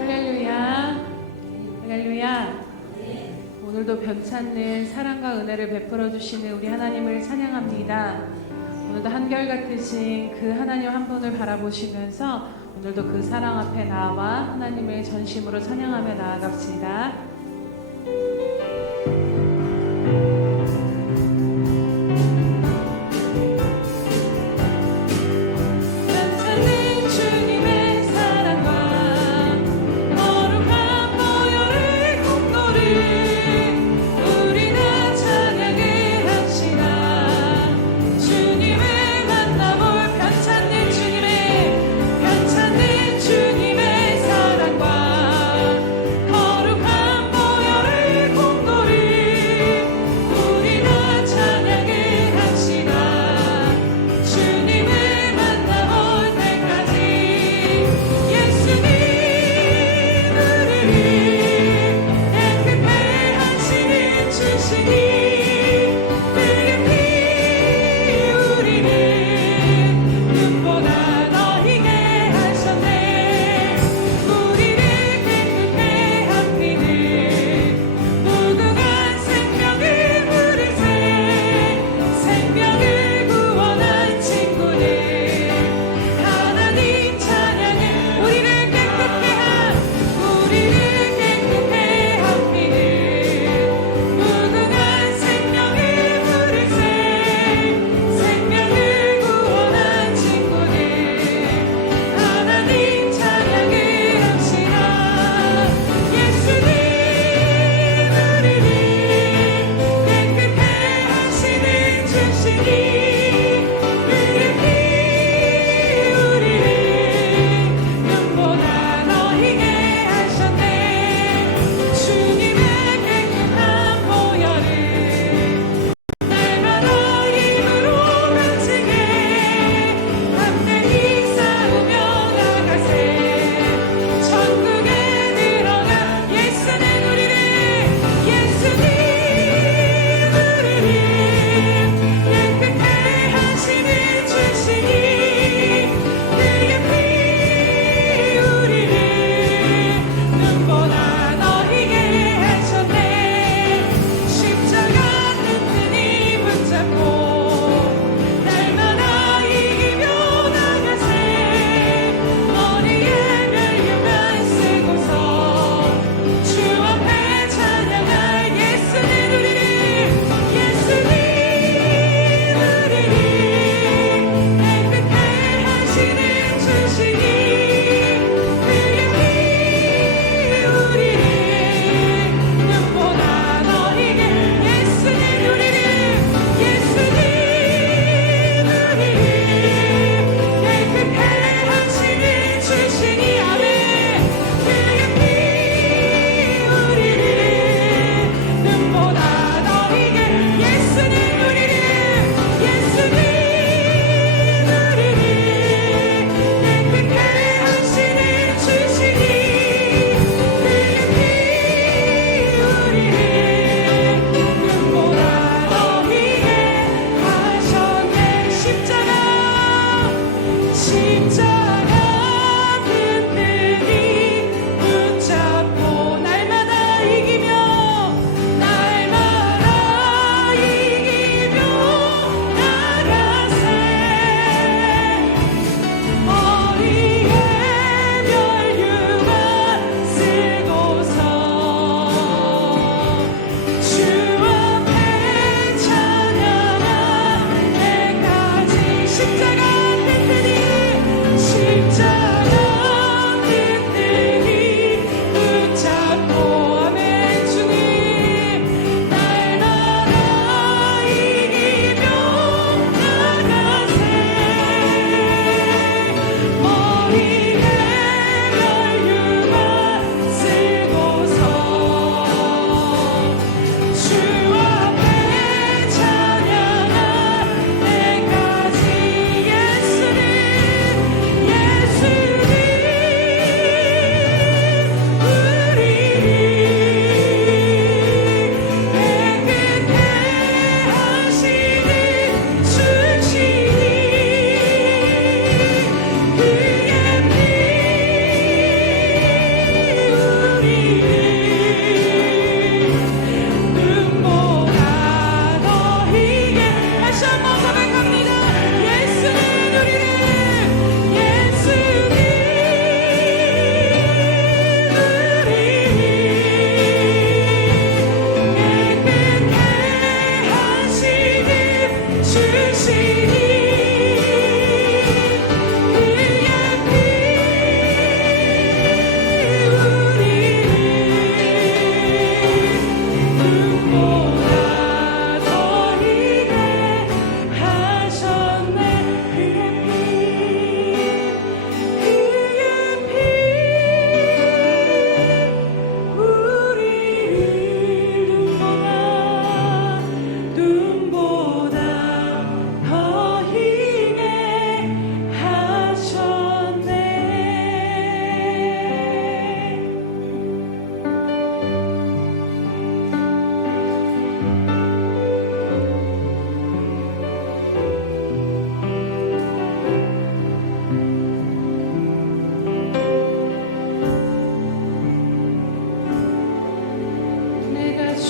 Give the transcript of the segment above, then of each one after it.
할렐루야, 할렐루야. 오늘도 변찮는 사랑과 은혜를 베풀어 주시는 우리 하나님을 찬양합니다. 오늘도 한결같으신 그 하나님 한 분을 바라보시면서 오늘도 그 사랑 앞에 나와 하나님을 전심으로 찬양하며 나아갑시다. 주님의 사랑과 거룩한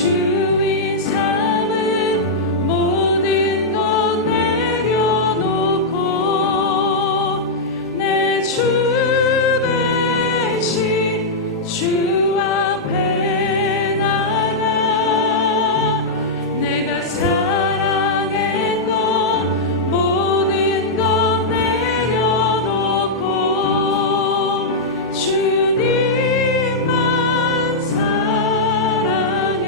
주인 삼은 모든 것 내려놓고 내 주 대신 주 앞에 나가 내가 사랑했던 모든 것 내려놓고 주님만 사랑해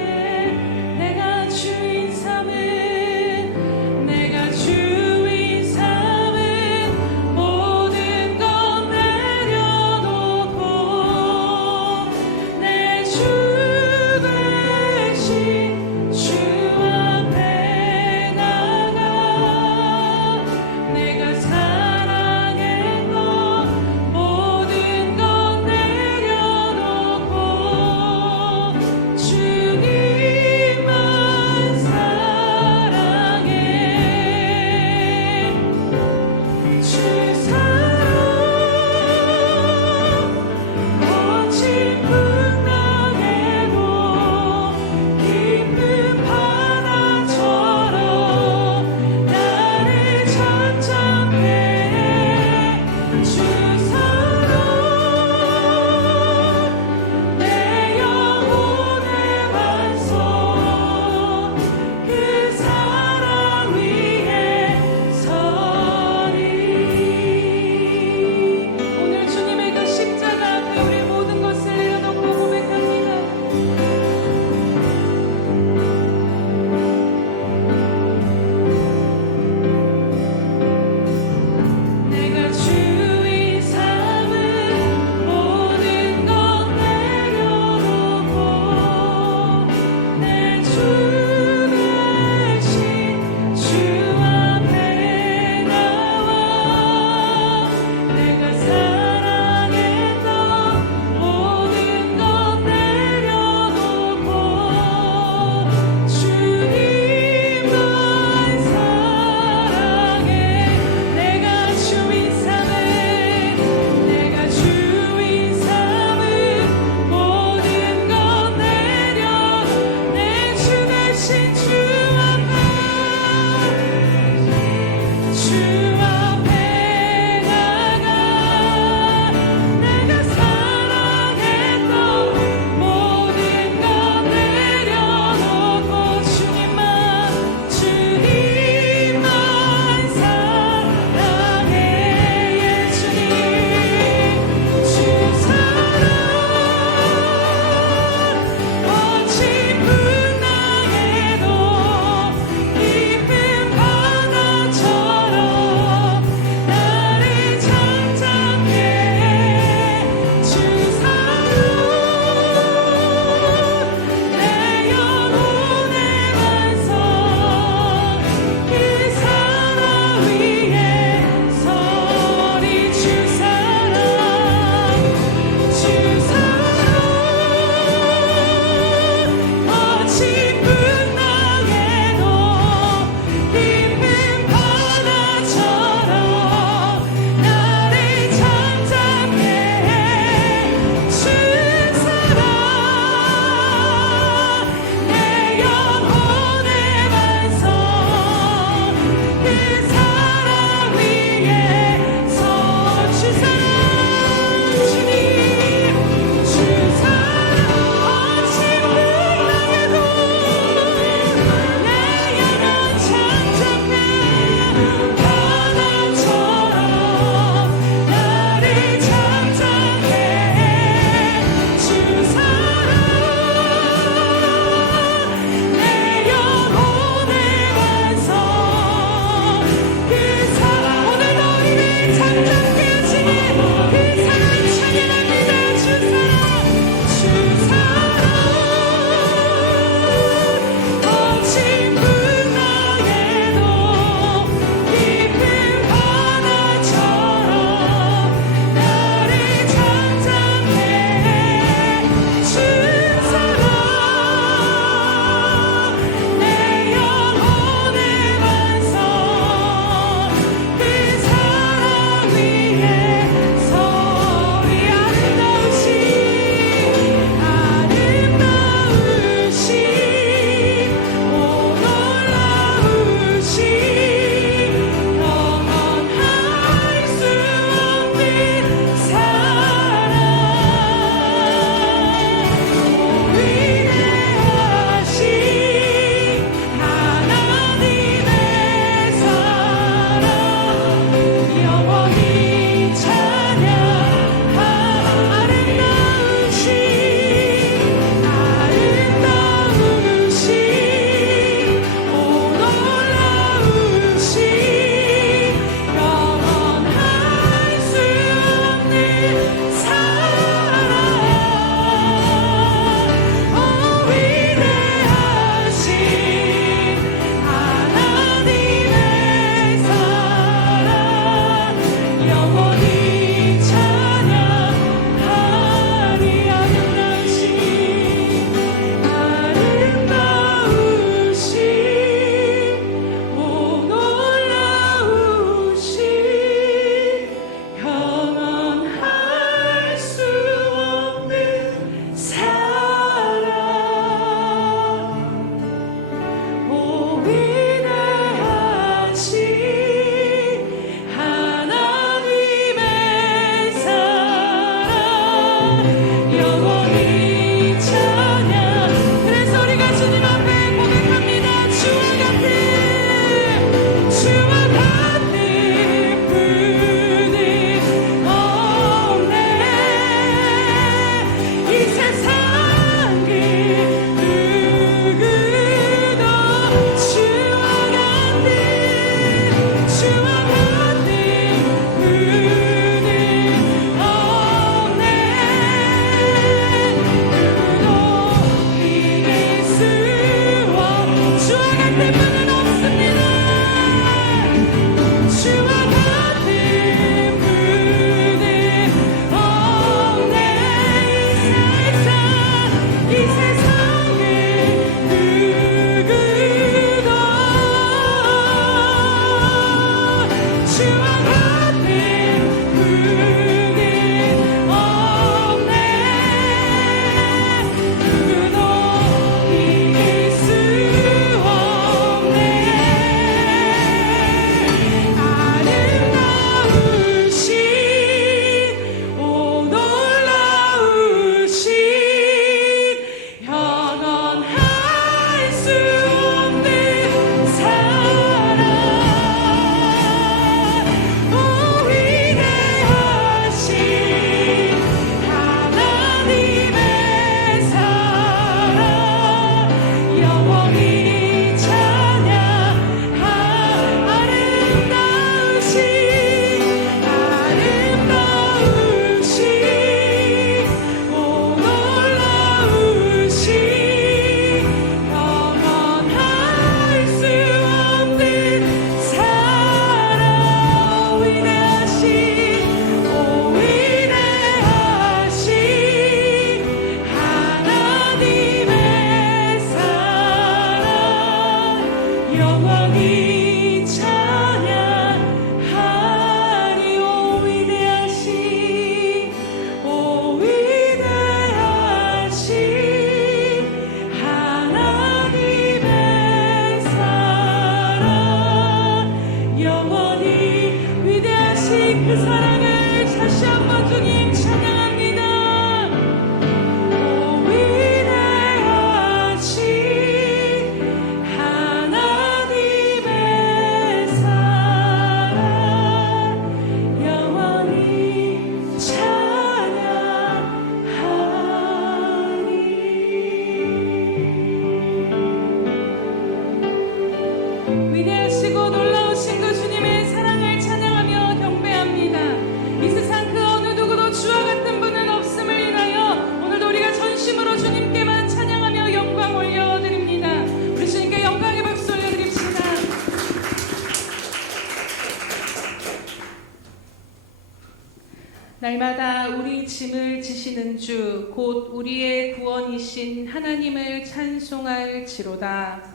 날마다 우리 짐을 지시는 주 곧 우리의 구원이신 하나님을 찬송할지로다.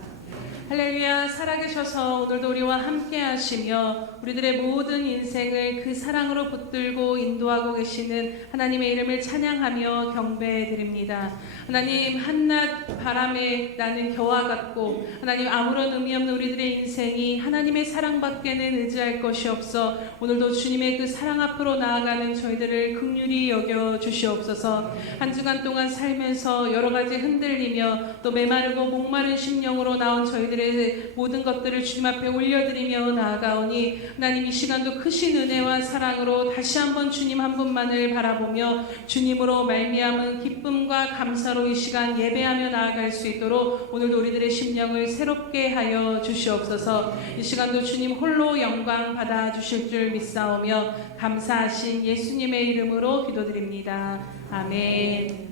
할렐루야. 살아계셔서 오늘도 우리와 함께 하시며 우리들의 모든 인생을 그 사랑으로 붙들고 인도하고 계시는 하나님의 이름을 찬양하며 경배드립니다. 하나님, 한낮 바람에 나는 겨와 같고 하나님, 아무런 의미 없는 우리들의 인생이 하나님의 사랑밖에는 의지할 것이 없어 오늘도 주님의 그 사랑 앞으로 나아가는 저희들을 긍휼히 여겨 주시옵소서. 한 주간 동안 살면서 여러 가지 흔들리며 또 메마르고 목마른 심령으로 나온 저희들의 모든 것들을 주님 앞에 올려드리며 나아가오니 하나님, 이 시간도 크신 은혜와 사랑으로 다시 한번 주님 한 분만을 바라보며 주님으로 말미암은 기쁨과 감사로 이 시간 예배하며 나아갈 수 있도록 오늘도 우리들의 심령을 새롭게 하여 주시옵소서. 이 시간도 주님 홀로 영광 받아 주실 줄 믿사오며 감사하신 예수님의 이름으로 기도드립니다. 아멘.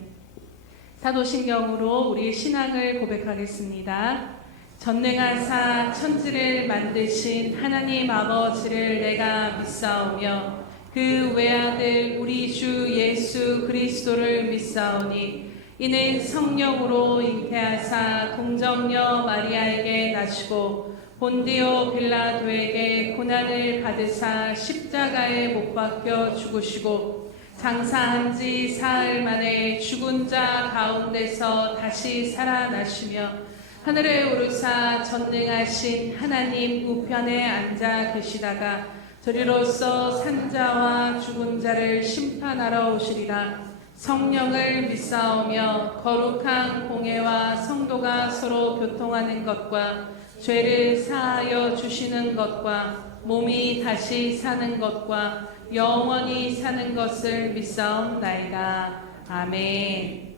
사도신경으로 우리의 신앙을 고백하겠습니다. 전능하사 천지를 만드신 하나님 아버지를 내가 믿사오며 그 외아들 우리 주 예수 그리스도를 믿사오니 이는 성령으로 잉태하사 동정녀 마리아에게 나시고 본디오 빌라도에게 고난을 받으사 십자가에 못 박혀 죽으시고 장사한 지 사흘 만에 죽은 자 가운데서 다시 살아나시며 하늘에 오르사 전능하신 하나님 우편에 앉아 계시다가 저리로서 산자와 죽은 자를 심판하러 오시리라. 성령을 믿사오며 거룩한 공회와 성도가 서로 교통하는 것과 죄를 사하여 주시는 것과 몸이 다시 사는 것과 영원히 사는 것을 믿사옵나이다. 아멘.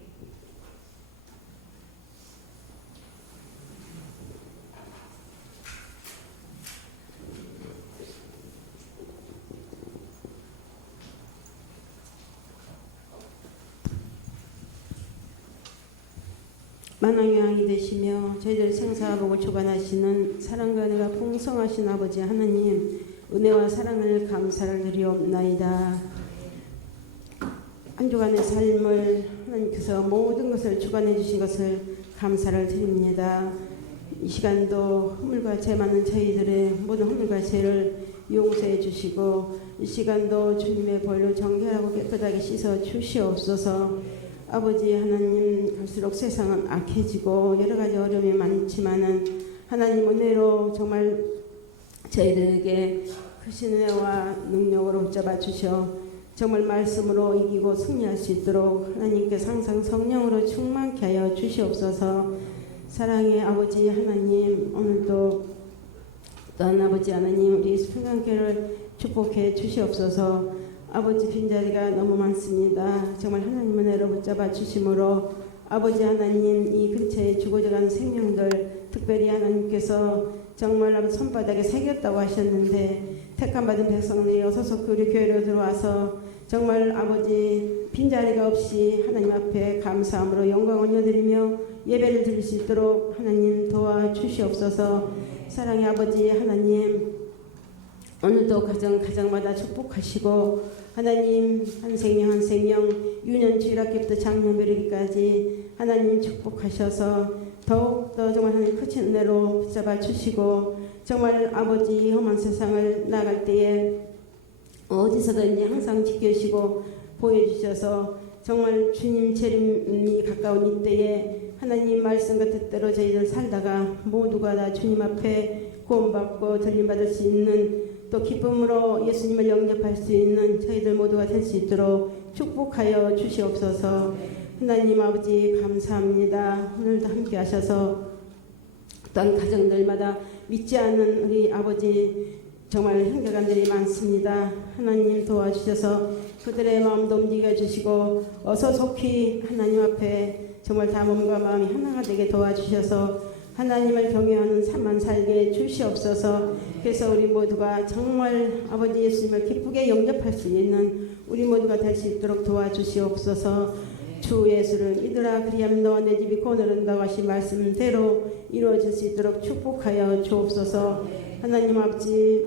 만왕의 왕이 되시며 저희들 생사복을 주관하시는 사랑과 은혜가 풍성하신 아버지 하나님, 은혜와 사랑을 감사를 드리옵나이다. 한 주간의 삶을 하나님께서 모든 것을 주관해 주신 것을 감사를 드립니다. 이 시간도 허물과 죄 많은 저희들의 모든 허물과 죄를 용서해 주시고 이 시간도 주님의 보혈로 정결하고 깨끗하게 씻어 주시옵소서. 아버지 하나님, 갈수록 세상은 악해지고 여러 가지 어려움이 많지만은 하나님 은혜로 정말 저희들에게 크신 은혜와 능력으로 붙잡아 주셔 정말 말씀으로 이기고 승리할 수 있도록 하나님께서 항상 성령으로 충만케 하여 주시옵소서. 사랑의 아버지 하나님, 오늘도 또한 아버지 하나님 우리 평강교회를 축복해 주시옵소서. 아버지 빈자리가 너무 많습니다. 정말 하나님 은혜로 붙잡아 주심으로 아버지 하나님 이 근처에 죽어져가는 생명들 특별히 하나님께서 정말 손바닥에 새겼다고 하셨는데 택함받은 백성들이 어서서 우리 교회로 들어와서 정말 아버지 빈자리가 없이 하나님 앞에 감사함으로 영광 올려드리며 예배를 드릴 수 있도록 하나님 도와주시옵소서. 사랑의 아버지 하나님, 오늘도 가정마다 축복하시고 하나님 한 생명 한 생명 유년주일학교부터 장년배리기까지 하나님 축복하셔서 더욱더 정말 하나님 크신 은혜로 붙잡아 주시고 정말 아버지 험한 세상을 나갈 때에 어디서든지 항상 지켜주시고 보여주셔서 정말 주님 재림이 가까운 이때에 하나님 말씀과 뜻대로 저희들 살다가 모두가 다 주님 앞에 구원받고 들림받을 수 있는 또 기쁨으로 예수님을 영접할 수 있는 저희들 모두가 될 수 있도록 축복하여 주시옵소서. 하나님 아버지 감사합니다. 오늘도 함께 하셔서 어떤 가정들마다 믿지 않는 우리 아버지 정말 형제간들이 많습니다. 하나님 도와주셔서 그들의 마음도 움직여 주시고 어서 속히 하나님 앞에 정말 다 몸과 마음이 하나가 되게 도와주셔서 하나님을 경외하는 삶만 살게 주시옵소서. 그래서 우리 모두가 정말 아버지 예수님을 기쁘게 영접할 수 있는 우리 모두가 될 수 있도록 도와주시옵소서. 주 예수를 믿으라 그리하면 너와 내 집이 고노른다고 하신 말씀대로 이루어질 수 있도록 축복하여 주옵소서. 하나님 아버지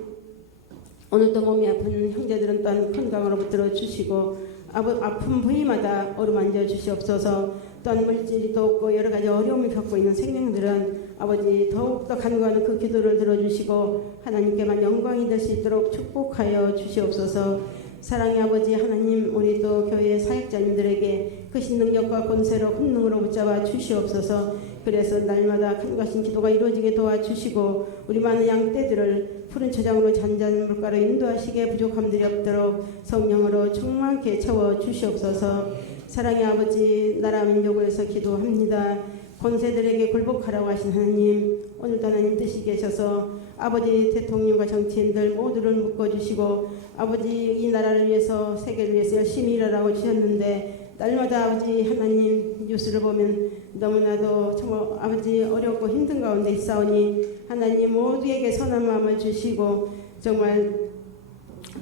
오늘도 몸이 아픈 형제들은 또한 건강으로 붙들어 주시고 아픈 부위마다 어루만져 주시옵소서. 또한 물질이 또 없고 여러 가지 어려움을 겪고 있는 생명들은 아버지 더욱더 간구하는 그 기도를 들어주시고 하나님께만 영광이 될 수 있도록 축복하여 주시옵소서. 사랑의 아버지 하나님, 우리 또 교회 사역자님들에게 크신 능력과 권세로 권능으로 붙잡아 주시옵소서. 그래서 날마다 간과하신 기도가 이루어지게 도와주시고 우리 많은 양떼들을 푸른 초장으로 잔잔한 물가로 인도하시기에 부족함들이 없도록 성령으로 충만케 채워 주시옵소서. 사랑의 아버지, 나라 민족을 위해서 기도합니다. 권세들에게 굴복하라고 하신 하나님, 오늘도 하나님 뜻이 계셔서 아버지 대통령과 정치인들 모두를 묶어주시고 아버지 이 나라를 위해서 세계를 위해서 열심히 일하라고 주셨는데 날마다 아버지 하나님 뉴스를 보면 너무나도 정말 아버지 어렵고 힘든 가운데 있사오니 하나님 모두에게 선한 마음을 주시고 정말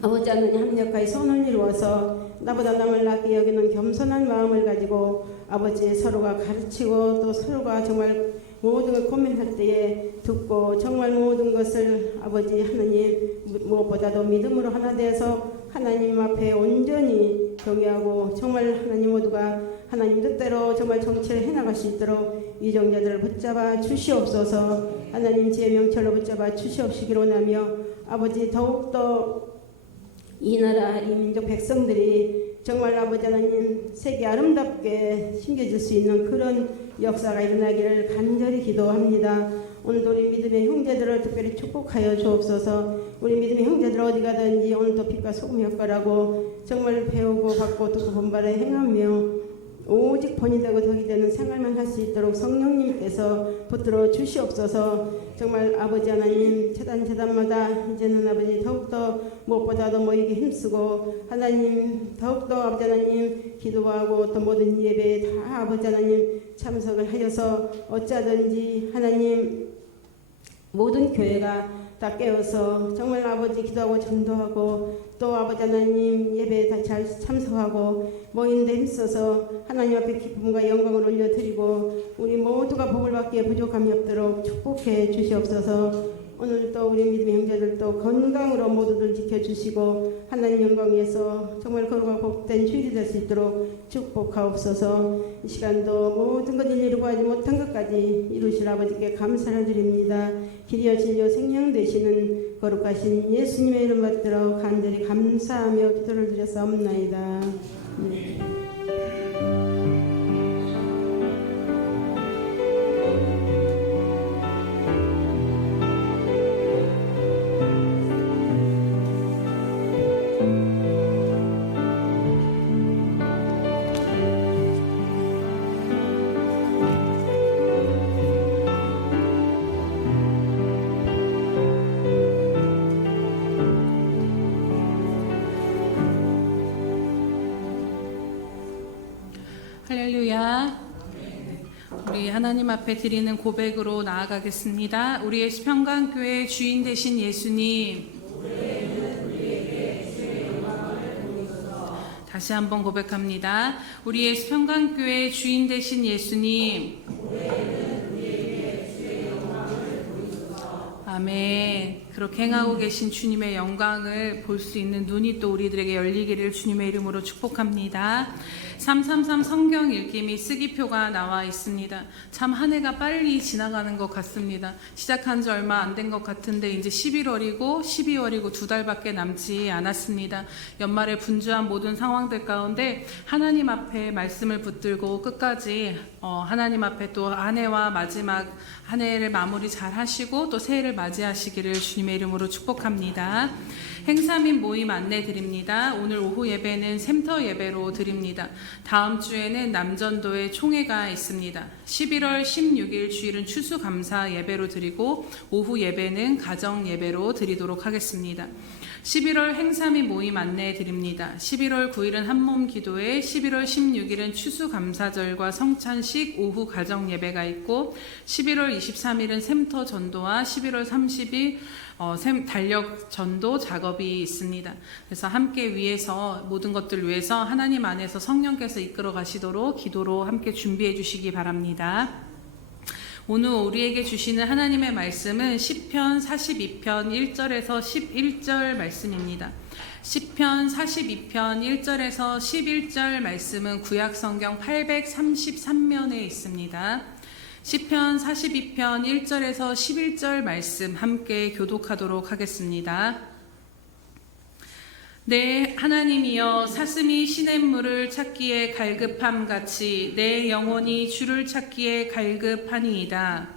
아버지 하나님 합력하여 선을 이루어서 나보다 남을 낮게 여기는 겸손한 마음을 가지고 아버지 서로가 가르치고 또 서로가 정말 모든 걸 고민할 때에 듣고 정말 모든 것을 아버지 하나님 무엇보다도 믿음으로 하나 되어서 하나님 앞에 온전히 경외하고 정말 하나님 모두가 하나님 뜻대로 정말 정치를 해나갈 수 있도록 이정자들을 붙잡아 주시옵소서. 하나님 지혜 명철로 붙잡아 주시옵시기로 하며 아버지 더욱더 이 나라 이 민족 백성들이 정말 아버지 하나님 세계 아름답게 심겨질 수 있는 그런 역사가 일어나기를 간절히 기도합니다. 오늘도 우리 믿음의 형제들을 특별히 축복하여 주옵소서. 우리 믿음의 형제들 어디 가든지 오늘도 빛과 소금의 역할하고 정말 배우고 받고 듣고 본바를 행하며 오직 본이 되고 덕이 되는 생활만 할 수 있도록 성령님께서 붙들어 주시옵소서. 정말 아버지 하나님 재단마다 이제는 아버지 더욱더 무엇보다도 모이기 힘쓰고 하나님 더욱더 아버지 하나님 기도하고 또 모든 예배에 다 아버지 하나님 참석을 하여서 어찌하든지 하나님 모든 교회가 다 깨어서 정말 아버지 기도하고 전도하고 또 아버지 하나님 예배에 다 잘 참석하고 모인 데 힘써서 하나님 앞에 기쁨과 영광을 올려드리고 우리 모두가 복을 받기에 부족함이 없도록 축복해 주시옵소서. 오늘 또 우리 믿음의 형제들도 건강으로 모두들 지켜주시고 하나님 영광 위해서 정말 거룩하고 복된 주일이 될 수 있도록 축복하옵소서. 이 시간도 모든 것을 이루고 하지 못한 것까지 이루실 아버지께 감사를 드립니다. 길이여 진리여 생명 되시는 거룩하신 예수님의 이름 받들어 간절히 감사하며 기도를 드렸사옵나이다. 할렐루야. 우리 하나님 앞에 드리는 고백으로 나아가겠습니다. 우리 예수 평강교회 주인 되신 예수님, 다시 한번 고백합니다. 우리 예수 평강교회 주인 되신 예수님, 아멘. 그렇게 행하고 계신 주님의 영광을 볼 수 있는 눈이 또 우리들에게 열리기를 주님의 이름으로 축복합니다. 333 성경 읽기 및 쓰기표가 나와 있습니다. 참 한 해가 빨리 지나가는 것 같습니다. 시작한 지 얼마 안 된 것 같은데 이제 11월이고 12월이고 2달밖에 남지 않았습니다. 연말에 분주한 모든 상황들 가운데 하나님 앞에 말씀을 붙들고 끝까지 하나님 앞에 또 한 해와 마지막 한 해를 마무리 잘 하시고 또 새해를 맞이하시기를 주님의 이름으로 축복합니다. 행사 및 모임 안내 드립니다. 오늘 오후 예배는 샘터 예배로 드립니다. 다음 주에는 남전도에 총회가 있습니다. 11월 16일 주일은 추수감사 예배로 드리고 오후 예배는 가정 예배로 드리도록 하겠습니다. 11월 행사 및 모임 안내 드립니다. 11월 9일은 한몸 기도회, 11월 16일은 추수감사절과 성찬식 오후 가정 예배가 있고 11월 23일은 샘터 전도와 11월 30일 달력 전도 작업이 있습니다. 그래서 함께 위해서 모든 것들 위해서 하나님 안에서 성령께서 이끌어 가시도록 기도로 함께 준비해 주시기 바랍니다. 오늘 우리에게 주시는 하나님의 말씀은 시편 42편 1절에서 11절 말씀입니다. 시편 42편 1절에서 11절 말씀은 구약 성경 833면에 있습니다. 시편 42편 1절에서 11절 말씀 함께 교독하도록 하겠습니다. 내 하나님이여, 사슴이 시냇물을 찾기에 갈급함 같이 내 영혼이 주를 찾기에 갈급하니이다.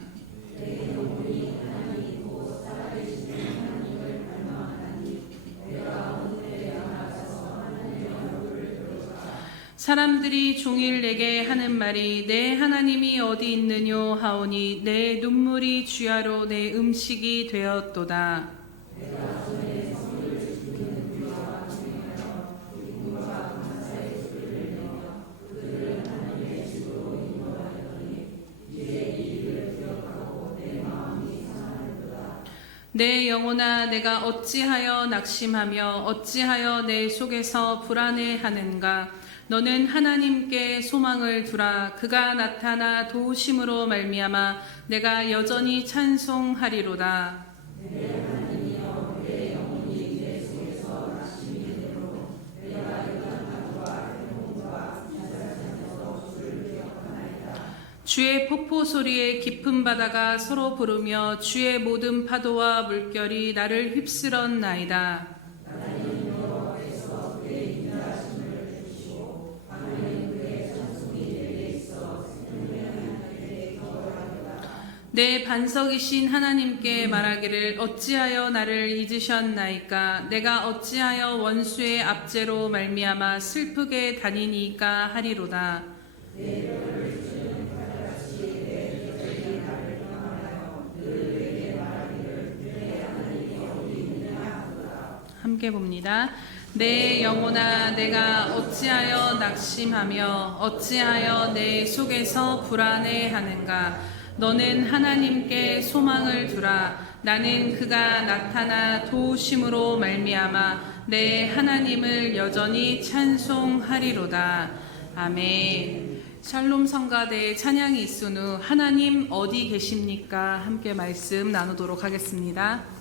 사람들이 종일 내게 하는 말이 내 하나님이 어디 있느뇨 하오니 내 눈물이 주야로 내 음식이 되었도다. 내 영혼아, 내가 어찌하여 낙심하며 어찌하여 내 속에서 불안해하는가. 너는 하나님께 소망을 두라. 그가 나타나 도우심으로 말미암아 내가 여전히 찬송하리로다. 주의 폭포 소리에 깊은 바다가 서로 부르며 주의 모든 파도와 물결이 나를 휩쓸었나이다. 내 반석이신 하나님께 말하기를 어찌하여 나를 잊으셨나이까. 내가 어찌하여 원수의 압제로 말미암아 슬프게 다니니까 하리로다. 함께 봅니다. 내 영혼아, 내가 어찌하여 낙심하며 어찌하여 내 속에서 불안해하는가. 너는 하나님께 소망을 두라. 나는 그가 나타나 도우심으로 말미암아 내 하나님을 여전히 찬송하리로다. 아멘. 샬롬 성가대의 찬양이 있은 후 하나님 어디 계십니까? 함께 말씀 나누도록 하겠습니다.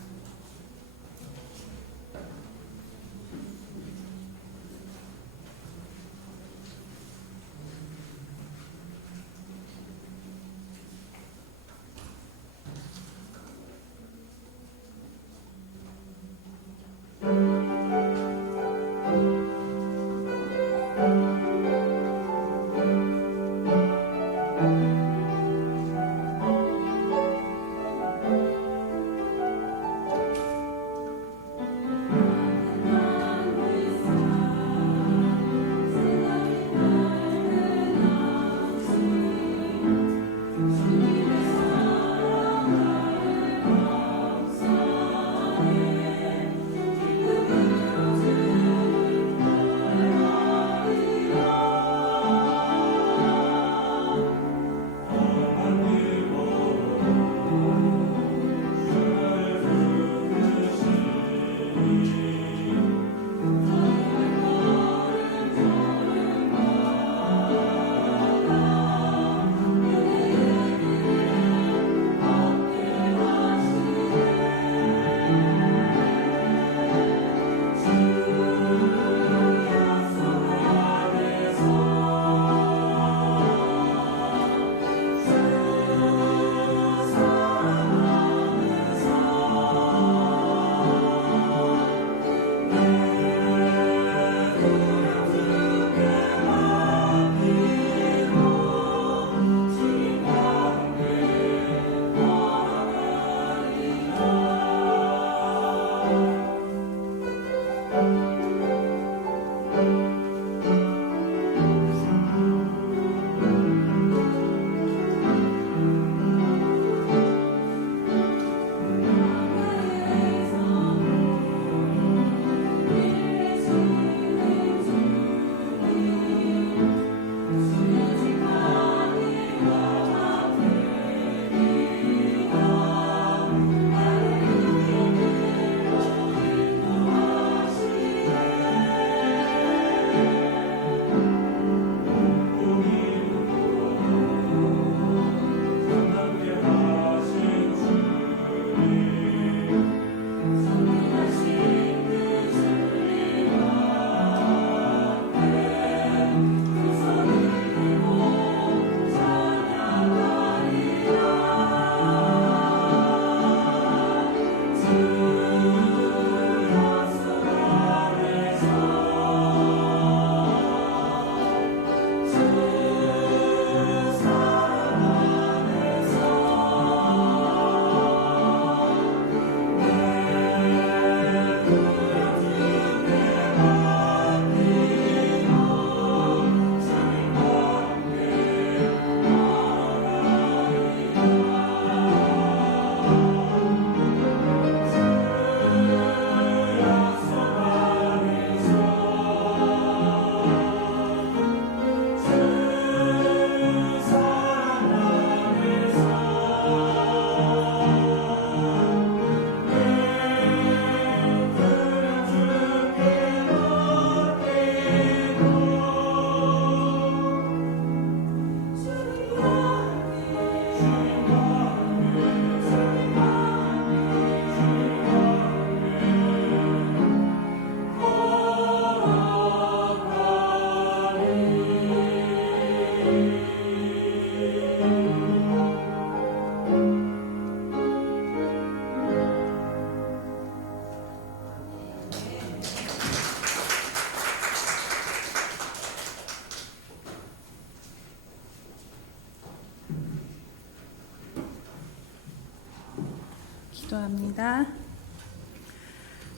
기도합니다.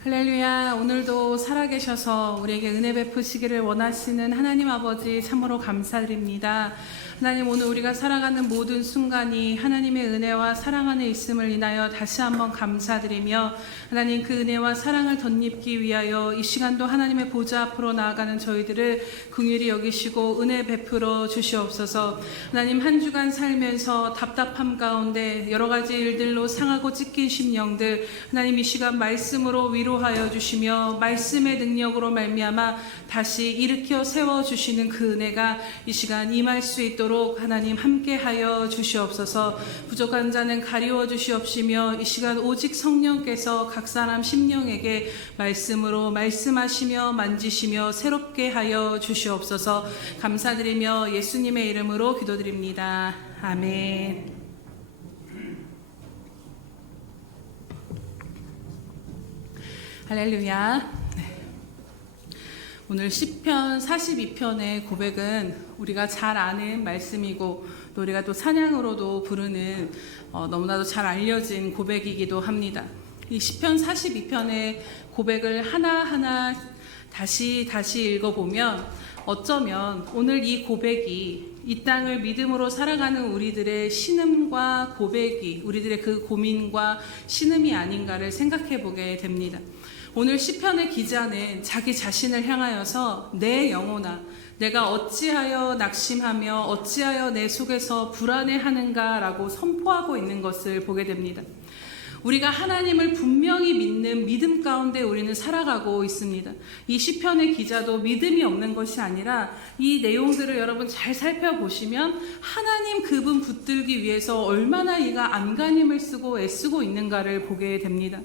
할렐루야. 오늘도 살아계셔서 우리에게 은혜 베푸시기를 원하시는 하나님 아버지 참으로 감사드립니다. 하나님, 오늘 우리가 살아가는 모든 순간이 하나님의 은혜와 사랑 안에 있음을 인하여 다시 한번 감사드리며, 하나님 그 은혜와 사랑을 덧입기 위하여 이 시간도 하나님의 보좌 앞으로 나아가는 저희들을 긍휼히 여기시고 은혜 베풀어 주시옵소서. 하나님, 한 주간 살면서 답답함 가운데 여러 가지 일들로 상하고 찢긴 심령들, 하나님 이 시간 말씀으로 위로하여 주시며 말씀의 능력으로 말미암아 다시 일으켜 세워주시는 그 은혜가 이 시간 임할 수 있도록 하나님 함께하여 주시옵소서. 부족한 자는 가리워 주시옵시며 이 시간 오직 성령께서 각 사람 심령에게 말씀으로 말씀하시며 만지시며 새롭게 하여 주시옵소서. 감사드리며 예수님의 이름으로 기도드립니다. 아멘. 할렐루야. 오늘 시편 42편의 고백은 우리가 잘 아는 말씀이고 또 우리가 또 찬양으로도 부르는 너무나도 잘 알려진 고백이기도 합니다. 이 시편 42편의 고백을 하나하나 다시 읽어보면 어쩌면 오늘 이 고백이 이 땅을 믿음으로 살아가는 우리들의 신음과 고백이, 우리들의 그 고민과 신음이 아닌가를 생각해 보게 됩니다. 오늘 시편의 기자는 자기 자신을 향하여서 내 영혼아, 내가 어찌하여 낙심하며 어찌하여 내 속에서 불안해하는가 라고 선포하고 있는 것을 보게 됩니다. 우리가 하나님을 분명히 믿는 믿음 가운데 우리는 살아가고 있습니다. 이 시편의 기자도 믿음이 없는 것이 아니라 이 내용들을 여러분 잘 살펴보시면 하나님 그분 붙들기 위해서 얼마나 이가 안간힘을 쓰고 애쓰고 있는가를 보게 됩니다.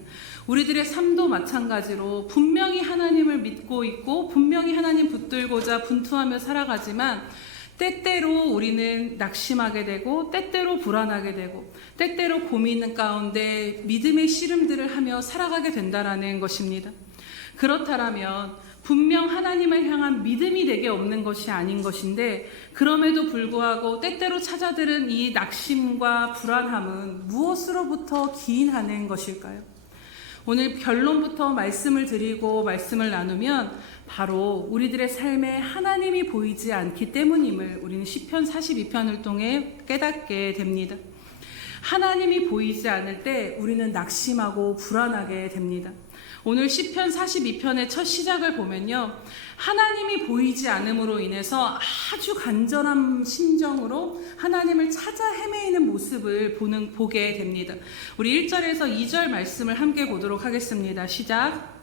우리들의 삶도 마찬가지로 분명히 하나님을 믿고 있고 분명히 하나님 붙들고자 분투하며 살아가지만 때때로 우리는 낙심하게 되고 때때로 불안하게 되고 때때로 고민 가운데 믿음의 씨름들을 하며 살아가게 된다라는 것입니다. 그렇다면 분명 하나님을 향한 믿음이 내게 없는 것이 아닌 것인데 그럼에도 불구하고 때때로 찾아들은 이 낙심과 불안함은 무엇으로부터 기인하는 것일까요? 오늘 결론부터 말씀을 드리고 말씀을 나누면 바로 우리들의 삶에 하나님이 보이지 않기 때문임을 우리는 시편 42편을 통해 깨닫게 됩니다. 하나님이 보이지 않을 때 우리는 낙심하고 불안하게 됩니다. 오늘 시편 42편의 첫 시작을 보면요, 하나님이 보이지 않음으로 인해서 아주 간절한 심정으로 하나님을 찾아 헤매이는 모습을 보게 됩니다. 우리 1절에서 2절 말씀을 함께 보도록 하겠습니다. 시작.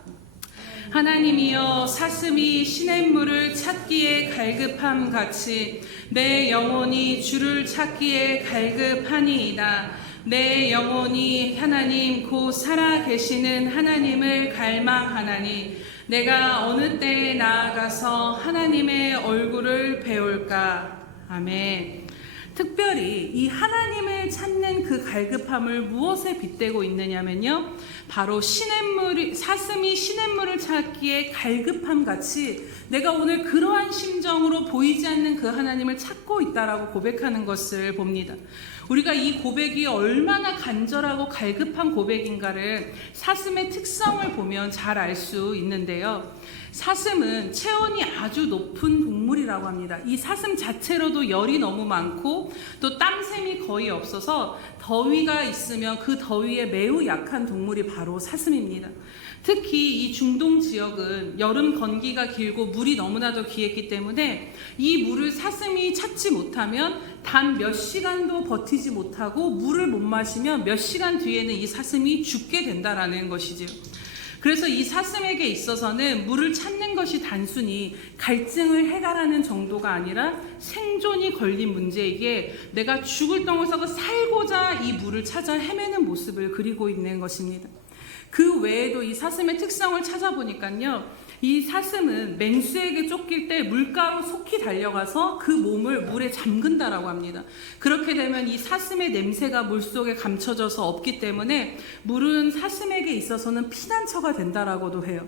하나님이여, 사슴이 시냇물을 찾기에 갈급함 같이 내 영혼이 주를 찾기에 갈급하니이다. 내 영혼이 하나님 곧 살아 계시는 하나님을 갈망하나니 내가 어느 때에 나아가서 하나님의 얼굴을 배울까. 아멘. 특별히 이 하나님을 찾는 그 갈급함을 무엇에 빗대고 있느냐면요, 바로 사슴이 시냇물을 찾기에 갈급함 같이 내가 오늘 그러한 심정으로 보이지 않는 그 하나님을 찾고 있다라고 고백하는 것을 봅니다. 우리가 이 고백이 얼마나 간절하고 갈급한 고백인가를 사슴의 특성을 보면 잘 알 수 있는데요. 사슴은 체온이 아주 높은 동물이라고 합니다. 이 사슴 자체로도 열이 너무 많고 또 땀샘이 거의 없어서 더위가 있으면 그 더위에 매우 약한 동물이 바로 사슴입니다. 특히 이 중동 지역은 여름 건기가 길고 물이 너무나도 귀했기 때문에 이 물을 사슴이 찾지 못하면 단 몇 시간도 버티지 못하고 물을 못 마시면 몇 시간 뒤에는 이 사슴이 죽게 된다라는 것이지요. 그래서 이 사슴에게 있어서는 물을 찾는 것이 단순히 갈증을 해결하는 정도가 아니라 생존이 걸린 문제이기에 내가 죽을 똥을 살고자 이 물을 찾아 헤매는 모습을 그리고 있는 것입니다. 그 외에도 이 사슴의 특성을 찾아보니까요, 이 사슴은 맹수에게 쫓길 때 물가로 속히 달려가서 그 몸을 물에 잠근다라고 합니다. 그렇게 되면 이 사슴의 냄새가 물속에 감춰져서 없기 때문에 물은 사슴에게 있어서는 피난처가 된다라고도 해요.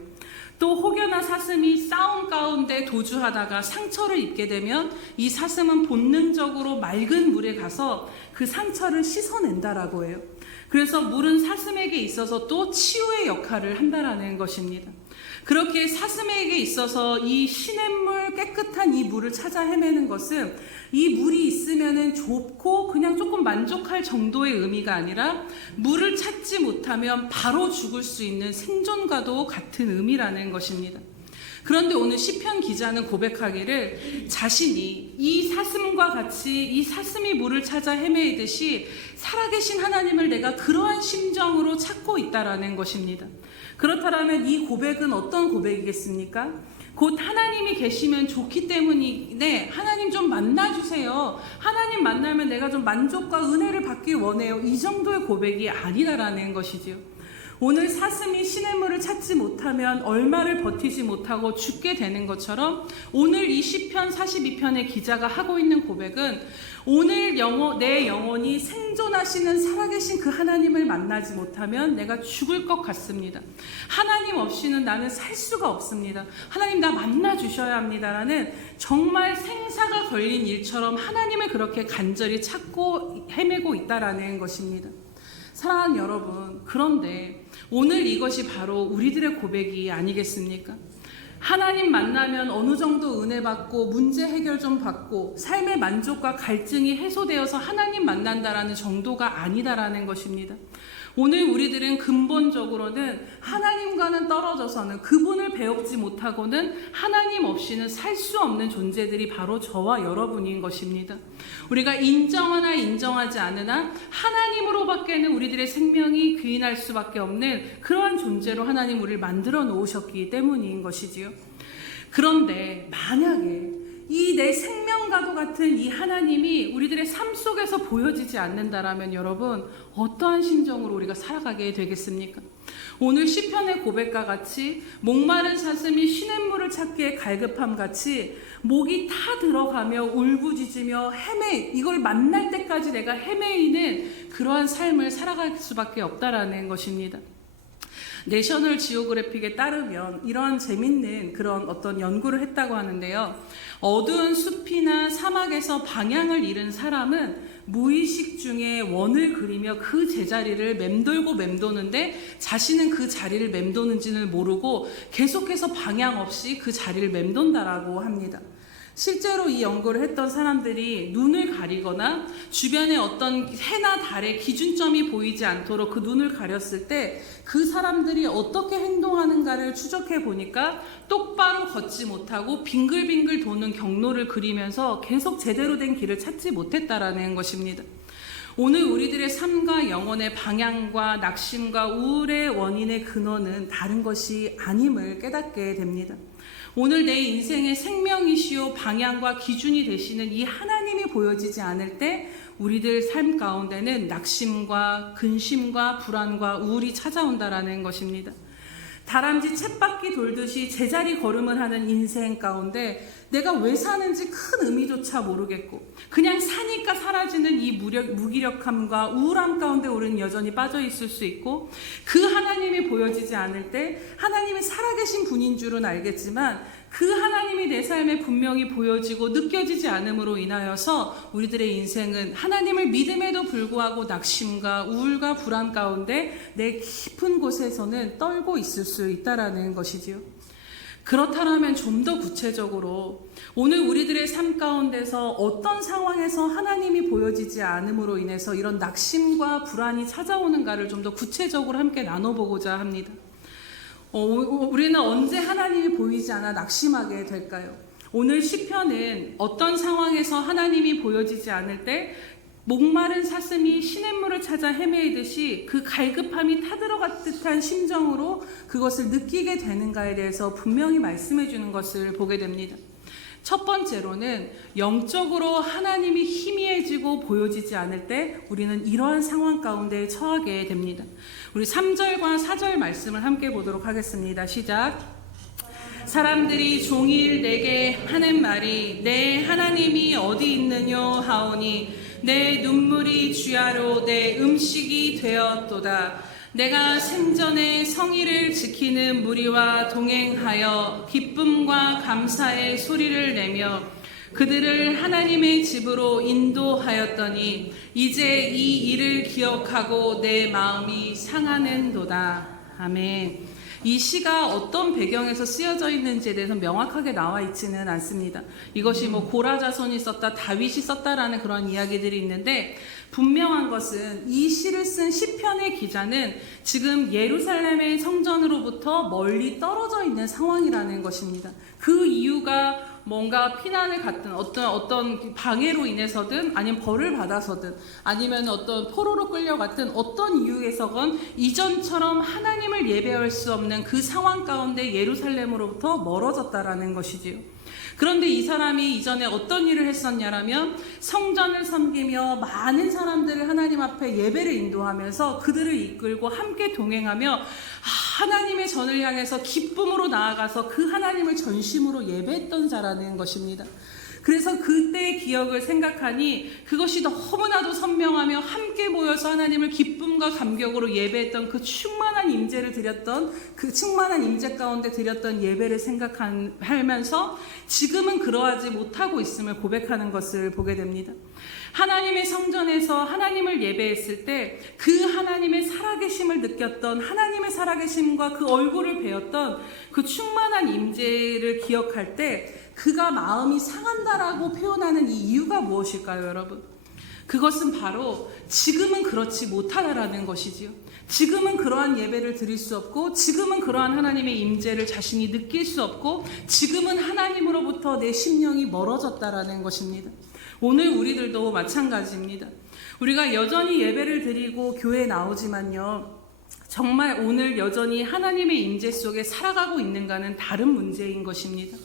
또 혹여나 사슴이 싸움 가운데 도주하다가 상처를 입게 되면 이 사슴은 본능적으로 맑은 물에 가서 그 상처를 씻어낸다라고 해요. 그래서 물은 사슴에게 있어서 또 치유의 역할을 한다라는 것입니다. 그렇게 사슴에게 있어서 이 시냇물, 깨끗한 이 물을 찾아 헤매는 것은 이 물이 있으면은 좋고 그냥 조금 만족할 정도의 의미가 아니라 물을 찾지 못하면 바로 죽을 수 있는 생존과도 같은 의미라는 것입니다. 그런데 오늘 시편 기자는 고백하기를 자신이 이 사슴과 같이 이 사슴이 물을 찾아 헤매이듯이 살아계신 하나님을 내가 그러한 심정으로 찾고 있다라는 것입니다. 그렇다면 이 고백은 어떤 고백이겠습니까? 곧 하나님이 계시면 좋기 때문인데 하나님 좀 만나주세요. 하나님 만나면 내가 좀 만족과 은혜를 받길 원해요. 이 정도의 고백이 아니다라는 것이지요. 오늘 사슴이 시냇물을 찾지 못하면 얼마를 버티지 못하고 죽게 되는 것처럼 오늘 이 시편 42편의 기자가 하고 있는 고백은 오늘 내 영혼이 생존하시는 살아계신 그 하나님을 만나지 못하면 내가 죽을 것 같습니다. 하나님 없이는 나는 살 수가 없습니다. 하나님 나 만나 주셔야 합니다라는 정말 생사가 걸린 일처럼 하나님을 그렇게 간절히 찾고 헤매고 있다라는 것입니다. 사랑하는 여러분, 그런데 오늘 이것이 바로 우리들의 고백이 아니겠습니까? 하나님 만나면 어느 정도 은혜 받고 문제 해결 좀 받고 삶의 만족과 갈증이 해소되어서 하나님 만난다라는 정도가 아니다라는 것입니다. 오늘 우리들은 근본적으로는 하나님과는 떨어져서는 그분을 배우지 못하고는 하나님 없이는 살 수 없는 존재들이 바로 저와 여러분인 것입니다. 우리가 인정하나 인정하지 않으나 하나님으로밖에는 우리들의 생명이 귀인할 수밖에 없는 그러한 존재로 하나님 우리를 만들어 놓으셨기 때문인 것이지요. 그런데 만약에 이 내 생명과도 같은 이 하나님이 우리들의 삶 속에서 보여지지 않는다라면 여러분 어떠한 심정으로 우리가 살아가게 되겠습니까? 오늘 시편의 고백과 같이 목마른 사슴이 시냇물을 찾기에 갈급함 같이 목이 타 들어가며 울부짖으며 이걸 만날 때까지 내가 헤매이는 그러한 삶을 살아갈 수밖에 없다라는 것입니다. 내셔널 지오그래픽에 따르면 이런 재밌는 그런 어떤 연구를 했다고 하는데요. 어두운 숲이나 사막에서 방향을 잃은 사람은 무의식 중에 원을 그리며 그 제자리를 맴도는데 자신은 그 자리를 맴도는지는 모르고 계속해서 방향 없이 그 자리를 맴돈다라고 합니다. 실제로 이 연구를 했던 사람들이 눈을 가리거나 주변에 어떤 해나 달의 기준점이 보이지 않도록 그 눈을 가렸을 때 그 사람들이 어떻게 행동하는가를 추적해 보니까 똑바로 걷지 못하고 빙글빙글 도는 경로를 그리면서 계속 제대로 된 길을 찾지 못했다라는 것입니다. 오늘 우리들의 삶과 영혼의 방향과 낙심과 우울의 원인의 근원은 다른 것이 아님을 깨닫게 됩니다. 오늘 내 인생의 생명이시요 방향과 기준이 되시는 이 하나님이 보여지지 않을 때 우리들 삶 가운데는 낙심과 근심과 불안과 우울이 찾아온다라는 것입니다. 다람쥐 쳇바퀴 돌듯이 제자리 걸음을 하는 인생 가운데 내가 왜 사는지 큰 의미조차 모르겠고 그냥 사니까 사라지는 이 무기력함과 우울함 가운데 우리는 여전히 빠져 있을 수 있고 그 하나님이 보여지지 않을 때 하나님이 살아계신 분인 줄은 알겠지만 그 하나님이 내 삶에 분명히 보여지고 느껴지지 않음으로 인하여서 우리들의 인생은 하나님을 믿음에도 불구하고 낙심과 우울과 불안 가운데 내 깊은 곳에서는 떨고 있을 수 있다라는 것이지요. 그렇다면 좀 더 구체적으로 오늘 우리들의 삶 가운데서 어떤 상황에서 하나님이 보여지지 않음으로 인해서 이런 낙심과 불안이 찾아오는가를 좀 더 구체적으로 함께 나눠보고자 합니다. 우리는 언제 하나님이 보이지 않아 낙심하게 될까요? 오늘 시편은 어떤 상황에서 하나님이 보여지지 않을 때 목마른 사슴이 시냇물을 찾아 헤매이듯이 그 갈급함이 타들어갈 듯한 심정으로 그것을 느끼게 되는가에 대해서 분명히 말씀해 주는 것을 보게 됩니다. 첫 번째로는 영적으로 하나님이 희미해지고 보여지지 않을 때 우리는 이러한 상황 가운데 처하게 됩니다. 우리 3절과 4절 말씀을 함께 보도록 하겠습니다. 시작. 사람들이 종일 내게 하는 말이 내 하나님이 어디 있느뇨 하오니 내 눈물이 주야로 내 음식이 되었도다. 내가 생전에 성의를 지키는 무리와 동행하여 기쁨과 감사의 소리를 내며 그들을 하나님의 집으로 인도하였더니 이제 이 일을 기억하고 내 마음이 상하는도다. 아멘. 이 시가 어떤 배경에서 쓰여져 있는지에 대해서 명확하게 나와 있지는 않습니다. 이것이 고라 자손이 썼다, 다윗이 썼다라는 그런 이야기들이 있는데, 분명한 것은 이 시를 쓴 시편의 기자는 지금 예루살렘의 성전으로부터 멀리 떨어져 있는 상황이라는 것입니다. 그 이유가 뭔가 피난을 갔든 어떤 방해로 인해서든 아니면 벌을 받아서든 아니면 어떤 포로로 끌려갔든 어떤 이유에서건 이전처럼 하나님을 예배할 수 없는 그 상황 가운데 예루살렘으로부터 멀어졌다라는 것이지요. 그런데 이 사람이 이전에 어떤 일을 했었냐라면 성전을 섬기며 많은 사람들을 하나님 앞에 예배를 인도하면서 그들을 이끌고 함께 동행하며 하나님의 전을 향해서 기쁨으로 나아가서 그 하나님을 전심으로 예배했던 자라는 것입니다. 그래서 그때의 기억을 생각하니 그것이 너무나도 선명하며 함께 모여서 하나님을 기쁨과 감격으로 예배했던 그 충만한 임재를 드렸던 그 충만한 임재 가운데 드렸던 예배를 생각하면서 지금은 그러하지 못하고 있음을 고백하는 것을 보게 됩니다. 하나님의 성전에서 하나님을 예배했을 때 그 하나님의 살아계심을 느꼈던 하나님의 살아계심과 그 얼굴을 배웠던 그 충만한 임재를 기억할 때 그가 마음이 상한다라고 표현하는 이 이유가 무엇일까요, 여러분? 그것은 바로 지금은 그렇지 못하다라는 것이지요. 지금은 그러한 예배를 드릴 수 없고 지금은 그러한 하나님의 임재를 자신이 느낄 수 없고 지금은 하나님으로부터 내 심령이 멀어졌다라는 것입니다. 오늘 우리들도 마찬가지입니다. 우리가 여전히 예배를 드리고 교회에 나오지만요, 정말 오늘 여전히 하나님의 임재 속에 살아가고 있는가는 다른 문제인 것입니다.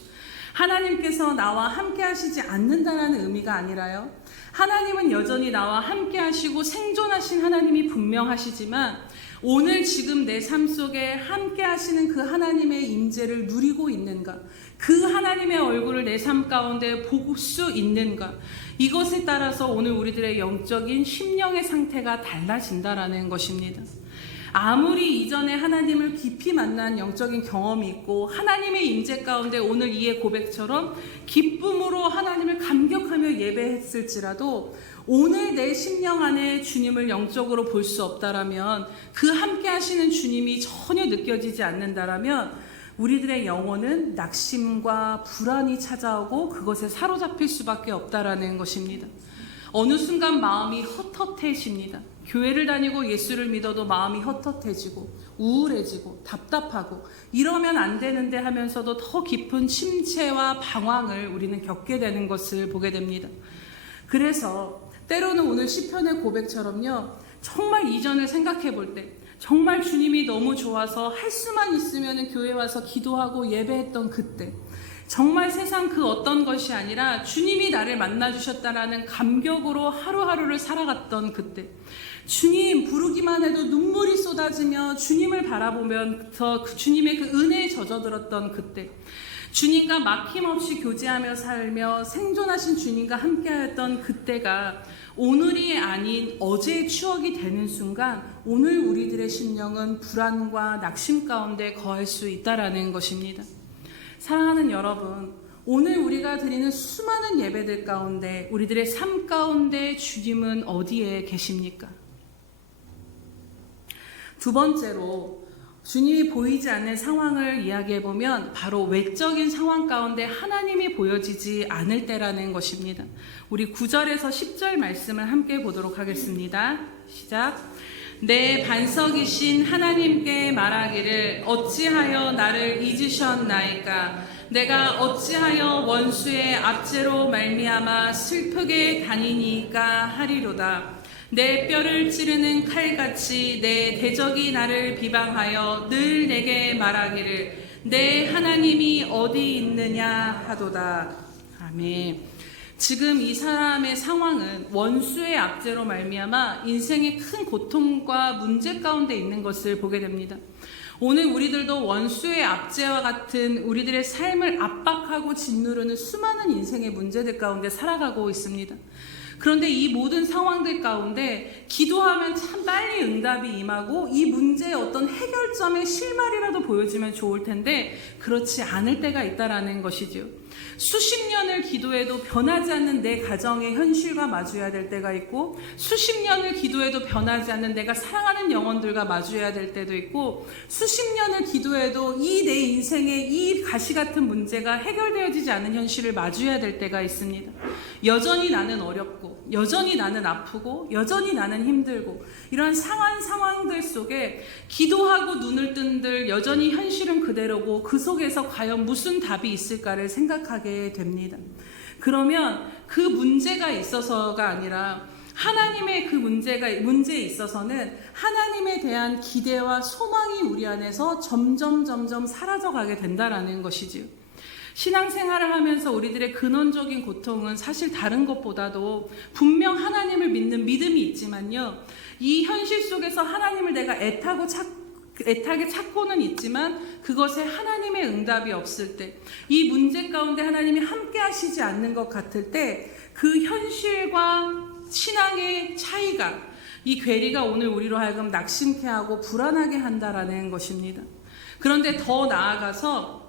하나님께서 나와 함께 하시지 않는다는 의미가 아니라요, 하나님은 여전히 나와 함께 하시고 생존하신 하나님이 분명하시지만 오늘 지금 내 삶 속에 함께 하시는 그 하나님의 임재를 누리고 있는가, 그 하나님의 얼굴을 내 삶 가운데 볼 수 있는가, 이것에 따라서 오늘 우리들의 영적인 심령의 상태가 달라진다라는 것입니다. 아무리 이전에 하나님을 깊이 만난 영적인 경험이 있고 하나님의 임재 가운데 오늘 이의 고백처럼 기쁨으로 하나님을 감격하며 예배했을지라도 오늘 내 심령 안에 주님을 영적으로 볼 수 없다라면, 그 함께 하시는 주님이 전혀 느껴지지 않는다라면 우리들의 영혼은 낙심과 불안이 찾아오고 그것에 사로잡힐 수밖에 없다라는 것입니다. 어느 순간 마음이 헛헛해집니다. 교회를 다니고 예수를 믿어도 마음이 헛헛해지고 우울해지고 답답하고 이러면 안 되는데 하면서도 더 깊은 침체와 방황을 우리는 겪게 되는 것을 보게 됩니다. 그래서 때로는 오늘 시편의 고백처럼요, 정말 이전을 생각해 볼 때 정말 주님이 너무 좋아서 할 수만 있으면 교회 와서 기도하고 예배했던 그때, 정말 세상 그 어떤 것이 아니라 주님이 나를 만나주셨다라는 감격으로 하루하루를 살아갔던 그때, 주님 부르기만 해도 눈물이 쏟아지며 주님을 바라보면서 주님의 그 은혜에 젖어들었던 그때, 주님과 막힘없이 교제하며 살며 생존하신 주님과 함께하였던 그때가 오늘이 아닌 어제의 추억이 되는 순간 오늘 우리들의 심령은 불안과 낙심 가운데 거할 수 있다라는 것입니다. 사랑하는 여러분, 오늘 우리가 드리는 수많은 예배들 가운데 우리들의 삶 가운데 주님은 어디에 계십니까? 두 번째로 주님이 보이지 않는 상황을 이야기해보면 바로 외적인 상황 가운데 하나님이 보여지지 않을 때라는 것입니다. 우리 9절에서 10절 말씀을 함께 보도록 하겠습니다. 시작. 내 반석이신 하나님께 말하기를 어찌하여 나를 잊으셨나이까? 내가 어찌하여 원수의 압제로 말미암아 슬프게 다니니까 하리로다. 내 뼈를 찌르는 칼같이 내 대적이 나를 비방하여 늘 내게 말하기를 내 하나님이 어디 있느냐 하도다. 아멘. 지금 이 사람의 상황은 원수의 압제로 말미암아 인생의 큰 고통과 문제 가운데 있는 것을 보게 됩니다. 오늘 우리들도 원수의 압제와 같은 우리들의 삶을 압박하고 짓누르는 수많은 인생의 문제들 가운데 살아가고 있습니다. 그런데 이 모든 상황들 가운데 기도하면 참 빨리 응답이 임하고 이 문제의 어떤 해결점의 실마리라도 보여주면 좋을 텐데 그렇지 않을 때가 있다라는 것이죠. 수십 년을 기도해도 변하지 않는 내 가정의 현실과 마주해야 될 때가 있고, 수십 년을 기도해도 변하지 않는 내가 사랑하는 영혼들과 마주해야 될 때도 있고, 수십 년을 기도해도 이 내 인생의 이 가시 같은 문제가 해결되어지지 않은 현실을 마주해야 될 때가 있습니다. 여전히 나는 어렵고, 여전히 나는 아프고, 여전히 나는 힘들고, 이러한 상황들 속에 기도하고 눈을 뜬들 여전히 현실은 그대로고 그 속에서 과연 무슨 답이 있을까를 생각하게 됩니다. 그러면 그 문제가 있어서가 아니라 하나님의 그 문제에 있어서는 하나님에 대한 기대와 소망이 우리 안에서 점점 사라져가게 된다라는 것이지요. 신앙생활을 하면서 우리들의 근원적인 고통은 사실 다른 것보다도 분명 하나님을 믿는 믿음이 있지만요, 이 현실 속에서 하나님을 내가 애타게 찾고는 있지만 그것에 하나님의 응답이 없을 때, 이 문제 가운데 하나님이 함께 하시지 않는 것 같을 때 그 현실과 신앙의 차이가, 이 괴리가 오늘 우리로 하여금 낙심케 하고 불안하게 한다라는 것입니다. 그런데 더 나아가서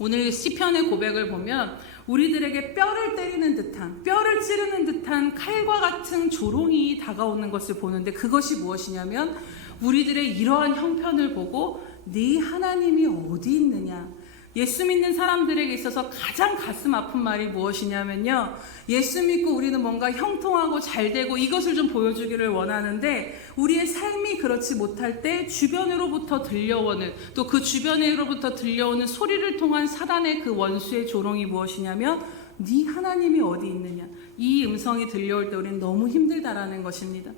오늘 시편의 고백을 보면 우리들에게 뼈를 때리는 듯한, 뼈를 찌르는 듯한 칼과 같은 조롱이 다가오는 것을 보는데, 그것이 무엇이냐면 우리들의 이러한 형편을 보고 네 하나님이 어디 있느냐. 예수 믿는 사람들에게 있어서 가장 가슴 아픈 말이 무엇이냐면요, 예수 믿고 우리는 뭔가 형통하고 잘되고 이것을 좀 보여주기를 원하는데 우리의 삶이 그렇지 못할 때 주변으로부터 들려오는, 또 그 주변으로부터 들려오는 소리를 통한 사단의 그 원수의 조롱이 무엇이냐면 네 하나님이 어디 있느냐. 이 음성이 들려올 때 우리는 너무 힘들다라는 것입니다.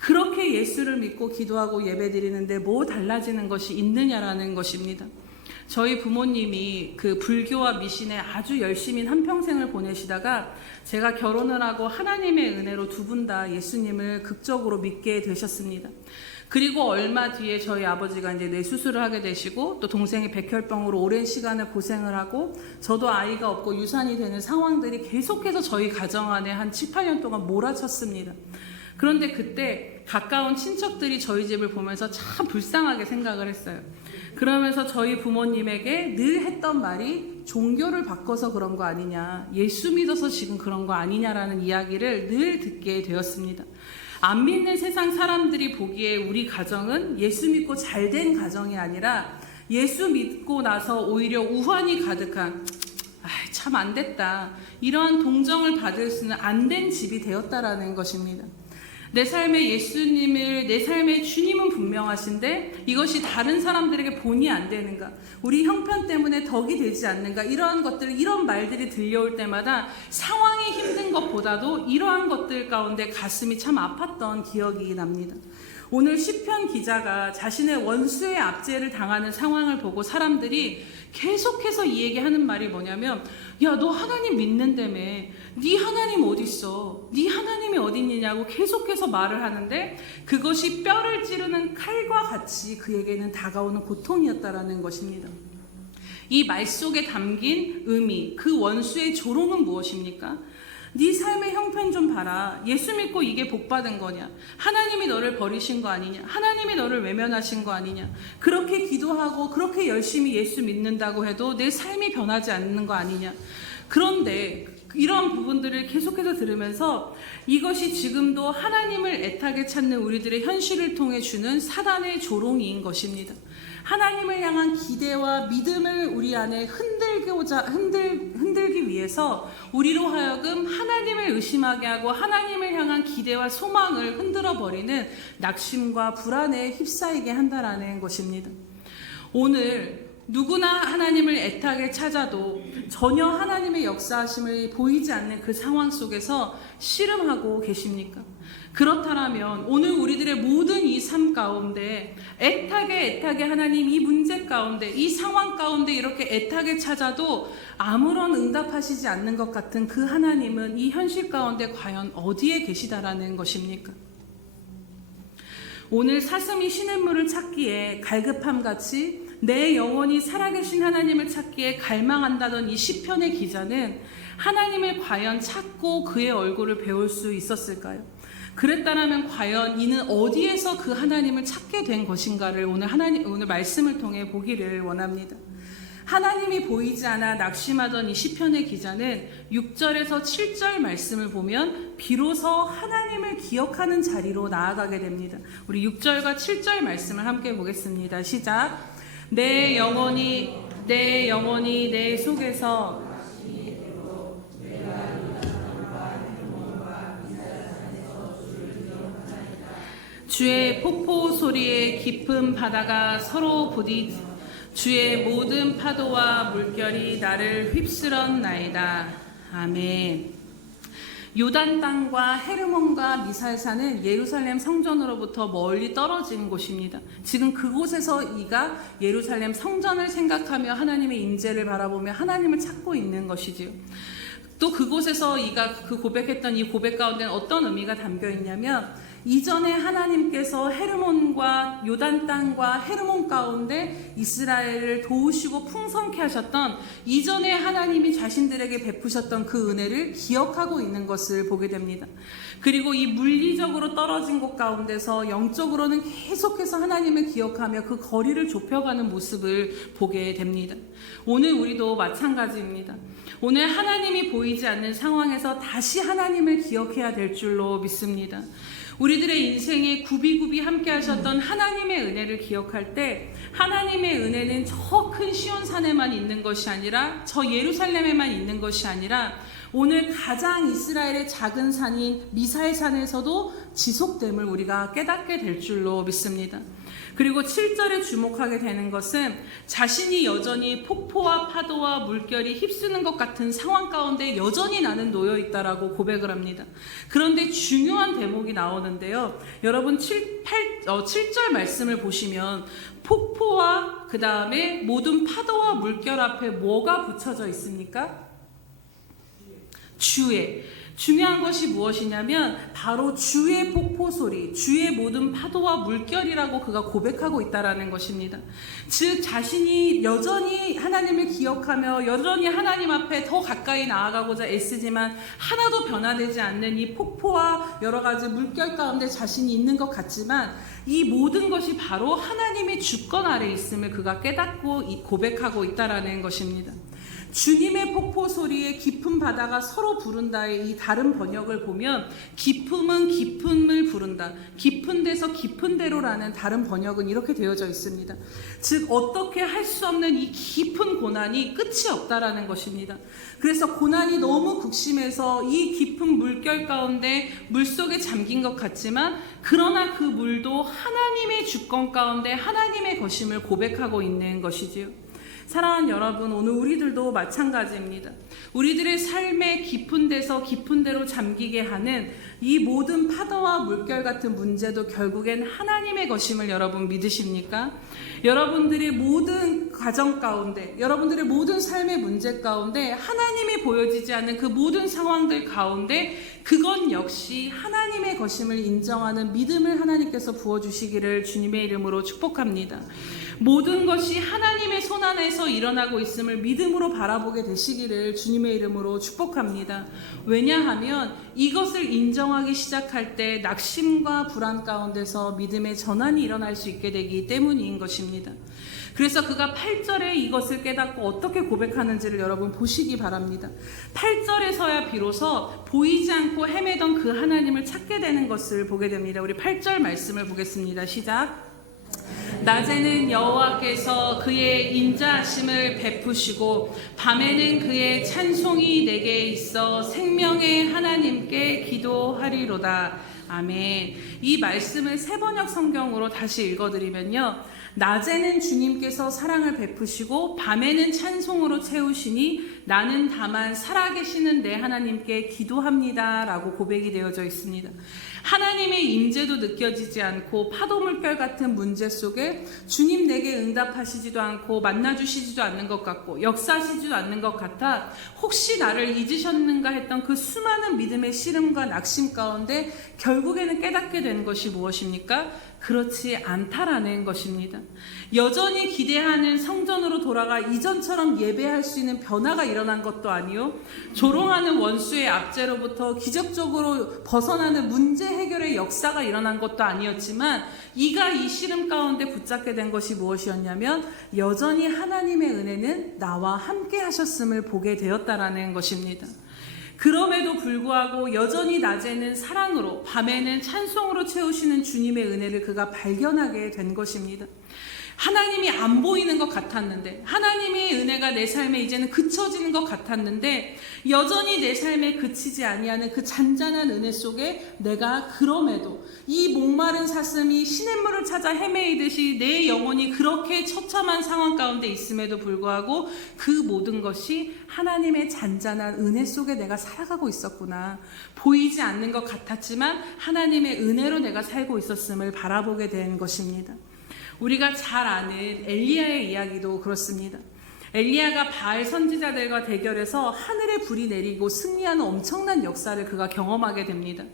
그렇게 예수를 믿고 기도하고 예배드리는데 뭐 달라지는 것이 있느냐라는 것입니다. 저희 부모님이 그 불교와 미신에 아주 열심히 한평생을 보내시다가 제가 결혼을 하고 하나님의 은혜로 두 분 다 예수님을 극적으로 믿게 되셨습니다. 그리고 얼마 뒤에 저희 아버지가 이제 뇌수술을 하게 되시고, 또 동생이 백혈병으로 오랜 시간을 고생을 하고, 저도 아이가 없고 유산이 되는 상황들이 계속해서 저희 가정 안에 한 7, 8년 동안 몰아쳤습니다. 그런데 그때 가까운 친척들이 저희 집을 보면서 참 불쌍하게 생각을 했어요. 그러면서 저희 부모님에게 늘 했던 말이 종교를 바꿔서 그런 거 아니냐, 예수 믿어서 지금 그런 거 아니냐라는 이야기를 늘 듣게 되었습니다. 안 믿는 세상 사람들이 보기에 우리 가정은 예수 믿고 잘된 가정이 아니라 예수 믿고 나서 오히려 우환이 가득한, 참 안 됐다, 이러한 동정을 받을 수는 안 된 집이 되었다라는 것입니다. 내 삶의 예수님을, 내 삶의 주님은 분명하신데 이것이 다른 사람들에게 본이 안 되는가, 우리 형편 때문에 덕이 되지 않는가, 이러한 것들, 이런 말들이 들려올 때마다 상황이 힘든 것보다도 이러한 것들 가운데 가슴이 참 아팠던 기억이 납니다. 오늘 시편 기자가 자신의 원수의 압제를 당하는 상황을 보고 사람들이 계속해서 이 얘기하는 말이 뭐냐면, 야, 너 하나님 믿는다며, 네 하나님 어디 있어, 네 하나님이 어디 있느냐고 계속해서 말을 하는데 그것이 뼈를 찌르는 칼과 같이 그에게는 다가오는 고통이었다라는 것입니다. 이 말 속에 담긴 의미, 그 원수의 조롱은 무엇입니까? 네 삶의 형편 좀 봐라. 예수 믿고 이게 복받은 거냐? 하나님이 너를 버리신 거 아니냐? 하나님이 너를 외면하신 거 아니냐? 그렇게 기도하고 그렇게 열심히 예수 믿는다고 해도 내 삶이 변하지 않는 거 아니냐? 그런데 이런 부분들을 계속해서 들으면서 이것이 지금도 하나님을 애타게 찾는 우리들의 현실을 통해 주는 사단의 조롱인 것입니다. 하나님을 향한 기대와 믿음을 우리 안에 흔들기 위해서 우리로 하여금 하나님을 의심하게 하고 하나님을 향한 기대와 소망을 흔들어 버리는 낙심과 불안에 휩싸이게 한다라는 것입니다. 오늘 누구나 하나님을 애타게 찾아도 전혀 하나님의 역사하심을 보이지 않는 그 상황 속에서 씨름하고 계십니까? 그렇다면 오늘 우리들의 모든 이 삶 가운데 애타게 하나님 이 문제 가운데, 이 상황 가운데 이렇게 애타게 찾아도 아무런 응답하시지 않는 것 같은 그 하나님은 이 현실 가운데 과연 어디에 계시다라는 것입니까? 오늘 사슴이 시냇물을 찾기에 갈급함같이 내 영혼이 살아계신 하나님을 찾기에 갈망한다던 이 시편의 기자는 하나님을 과연 찾고 그의 얼굴을 배울 수 있었을까요? 그랬다면 과연 이는 어디에서 그 하나님을 찾게 된 것인가를 오늘 말씀을 통해 보기를 원합니다. 하나님이 보이지 않아 낙심하던 이 시편의 기자는 6절에서 7절 말씀을 보면 비로소 하나님을 기억하는 자리로 나아가게 됩니다. 우리 6절과 7절 말씀을 함께 보겠습니다. 시작. 내 영혼이 내 속에서 주의 폭포 소리에 깊은 바다가 서로 부딪 주의 모든 파도와 물결이 나를 휩쓸었나이다. 아멘. 요단 땅과 헤르몬과 미살산은 예루살렘 성전으로부터 멀리 떨어진 곳입니다. 지금 그곳에서 이가 예루살렘 성전을 생각하며 하나님의 임재를 바라보며 하나님을 찾고 있는 것이지요. 또 그곳에서 이가 그 고백했던 이 고백 가운데는 어떤 의미가 담겨 있냐면, 이전에 하나님께서 헤르몬과 요단 땅과 헤르몬 가운데 이스라엘을 도우시고 풍성케 하셨던, 이전에 하나님이 자신들에게 베푸셨던 그 은혜를 기억하고 있는 것을 보게 됩니다. 그리고 이 물리적으로 떨어진 곳 가운데서 영적으로는 계속해서 하나님을 기억하며 그 거리를 좁혀가는 모습을 보게 됩니다. 오늘 우리도 마찬가지입니다. 오늘 하나님이 보이지 않는 상황에서 다시 하나님을 기억해야 될 줄로 믿습니다. 우리들의 인생에 굽이굽이 함께 하셨던 하나님의 은혜를 기억할 때, 하나님의 은혜는 저 큰 시온산에만 있는 것이 아니라, 저 예루살렘에만 있는 것이 아니라, 오늘 가장 이스라엘의 작은 산인 미사엘산에서도 지속됨을 우리가 깨닫게 될 줄로 믿습니다. 그리고 7절에 주목하게 되는 것은 자신이 여전히 폭포와 파도와 물결이 휩쓰는 것 같은 상황 가운데 여전히 나는 놓여 있다라고 고백을 합니다. 그런데 중요한 대목이 나오는데요. 여러분 7절 말씀을 보시면 폭포와 그 다음에 모든 파도와 물결 앞에 뭐가 붙여져 있습니까? 주의. 중요한 것이 무엇이냐면 바로 주의 폭포 소리, 주의 모든 파도와 물결이라고 그가 고백하고 있다라는 것입니다. 즉 자신이 여전히 하나님을 기억하며 여전히 하나님 앞에 더 가까이 나아가고자 애쓰지만 하나도 변화되지 않는 이 폭포와 여러 가지 물결 가운데 자신이 있는 것 같지만, 이 모든 것이 바로 하나님의 주권 아래 있음을 그가 깨닫고 고백하고 있다라는 것입니다. 주님의 폭포 소리에 깊은 바다가 서로 부른다의 이 다른 번역을 보면, 깊음은 깊음을 부른다, 깊은 데서 깊은 데로라는 다른 번역은 이렇게 되어져 있습니다. 즉 어떻게 할 수 없는 이 깊은 고난이 끝이 없다라는 것입니다. 그래서 고난이 너무 극심해서 이 깊은 물결 가운데 물속에 잠긴 것 같지만, 그러나 그 물도 하나님의 주권 가운데 하나님의 것임을 고백하고 있는 것이지요. 사랑하는 여러분, 오늘 우리들도 마찬가지입니다. 우리들의 삶의 깊은 데서 깊은 데로 잠기게 하는 이 모든 파도와 물결 같은 문제도 결국엔 하나님의 것임을 여러분 믿으십니까? 여러분들의 모든 가정 가운데, 여러분들의 모든 삶의 문제 가운데 하나님이 보여지지 않는 그 모든 상황들 가운데 그건 역시 하나님의 것임을 인정하는 믿음을 하나님께서 부어주시기를 주님의 이름으로 축복합니다. 모든 것이 하나님의 손 안에서 일어나고 있음을 믿음으로 바라보게 되시기를 주님의 이름으로 축복합니다. 왜냐하면 이것을 인정하기 시작할 때 낙심과 불안 가운데서 믿음의 전환이 일어날 수 있게 되기 때문인 것입니다. 그래서 그가 8절에 이것을 깨닫고 어떻게 고백하는지를 여러분 보시기 바랍니다. 8절에서야 비로소 보이지 않고 헤매던 그 하나님을 찾게 되는 것을 보게 됩니다. 우리 8절 말씀을 보겠습니다. 시작. 낮에는 여호와께서 그의 인자하심을 베푸시고 밤에는 그의 찬송이 내게 있어 생명의 하나님께 기도하리로다. 아멘. 이 말씀을 세번역 성경으로 다시 읽어드리면요, 낮에는 주님께서 사랑을 베푸시고 밤에는 찬송으로 채우시니 나는 다만 살아계시는 내 하나님께 기도합니다 라고 고백이 되어져 있습니다. 하나님의 임재도 느껴지지 않고 파도 물결 같은 문제 속에 주님 내게 응답하시지도 않고 만나주시지도 않는 것 같고 역사하시지도 않는 것 같아 혹시 나를 잊으셨는가 했던 그 수많은 믿음의 씨름과 낙심 가운데 결국에는 깨닫게 된 것이 무엇입니까? 그렇지 않다라는 것입니다. 여전히 기대하는 성전으로 돌아가 이전처럼 예배할 수 있는 변화가 일어난 것도 아니요, 조롱하는 원수의 압제로부터 기적적으로 벗어나는 문제 해결의 역사가 일어난 것도 아니었지만, 이가 이 시름 가운데 붙잡게 된 것이 무엇이었냐면 여전히 하나님의 은혜는 나와 함께 하셨음을 보게 되었다라는 것입니다. 그럼에도 불구하고 여전히 낮에는 사랑으로, 밤에는 찬송으로 채우시는 주님의 은혜를 그가 발견하게 된 것입니다. 하나님이 안 보이는 것 같았는데, 하나님의 은혜가 내 삶에 이제는 그쳐지는 것 같았는데, 여전히 내 삶에 그치지 아니하는 그 잔잔한 은혜 속에 내가 그럼에도 이 목마른 사슴이 시냇물을 찾아 헤매이듯이 내 영혼이 그렇게 처참한 상황 가운데 있음에도 불구하고 그 모든 것이 하나님의 잔잔한 은혜 속에 내가 살아가고 있었구나, 보이지 않는 것 같았지만 하나님의 은혜로 내가 살고 있었음을 바라보게 된 것입니다. 우리가 잘 아는 엘리야의 이야기도 그렇습니다. 엘리야가 바알 선지자들과 대결해서 하늘에 불이 내리고 승리하는 엄청난 역사를 그가 경험하게 됩니다.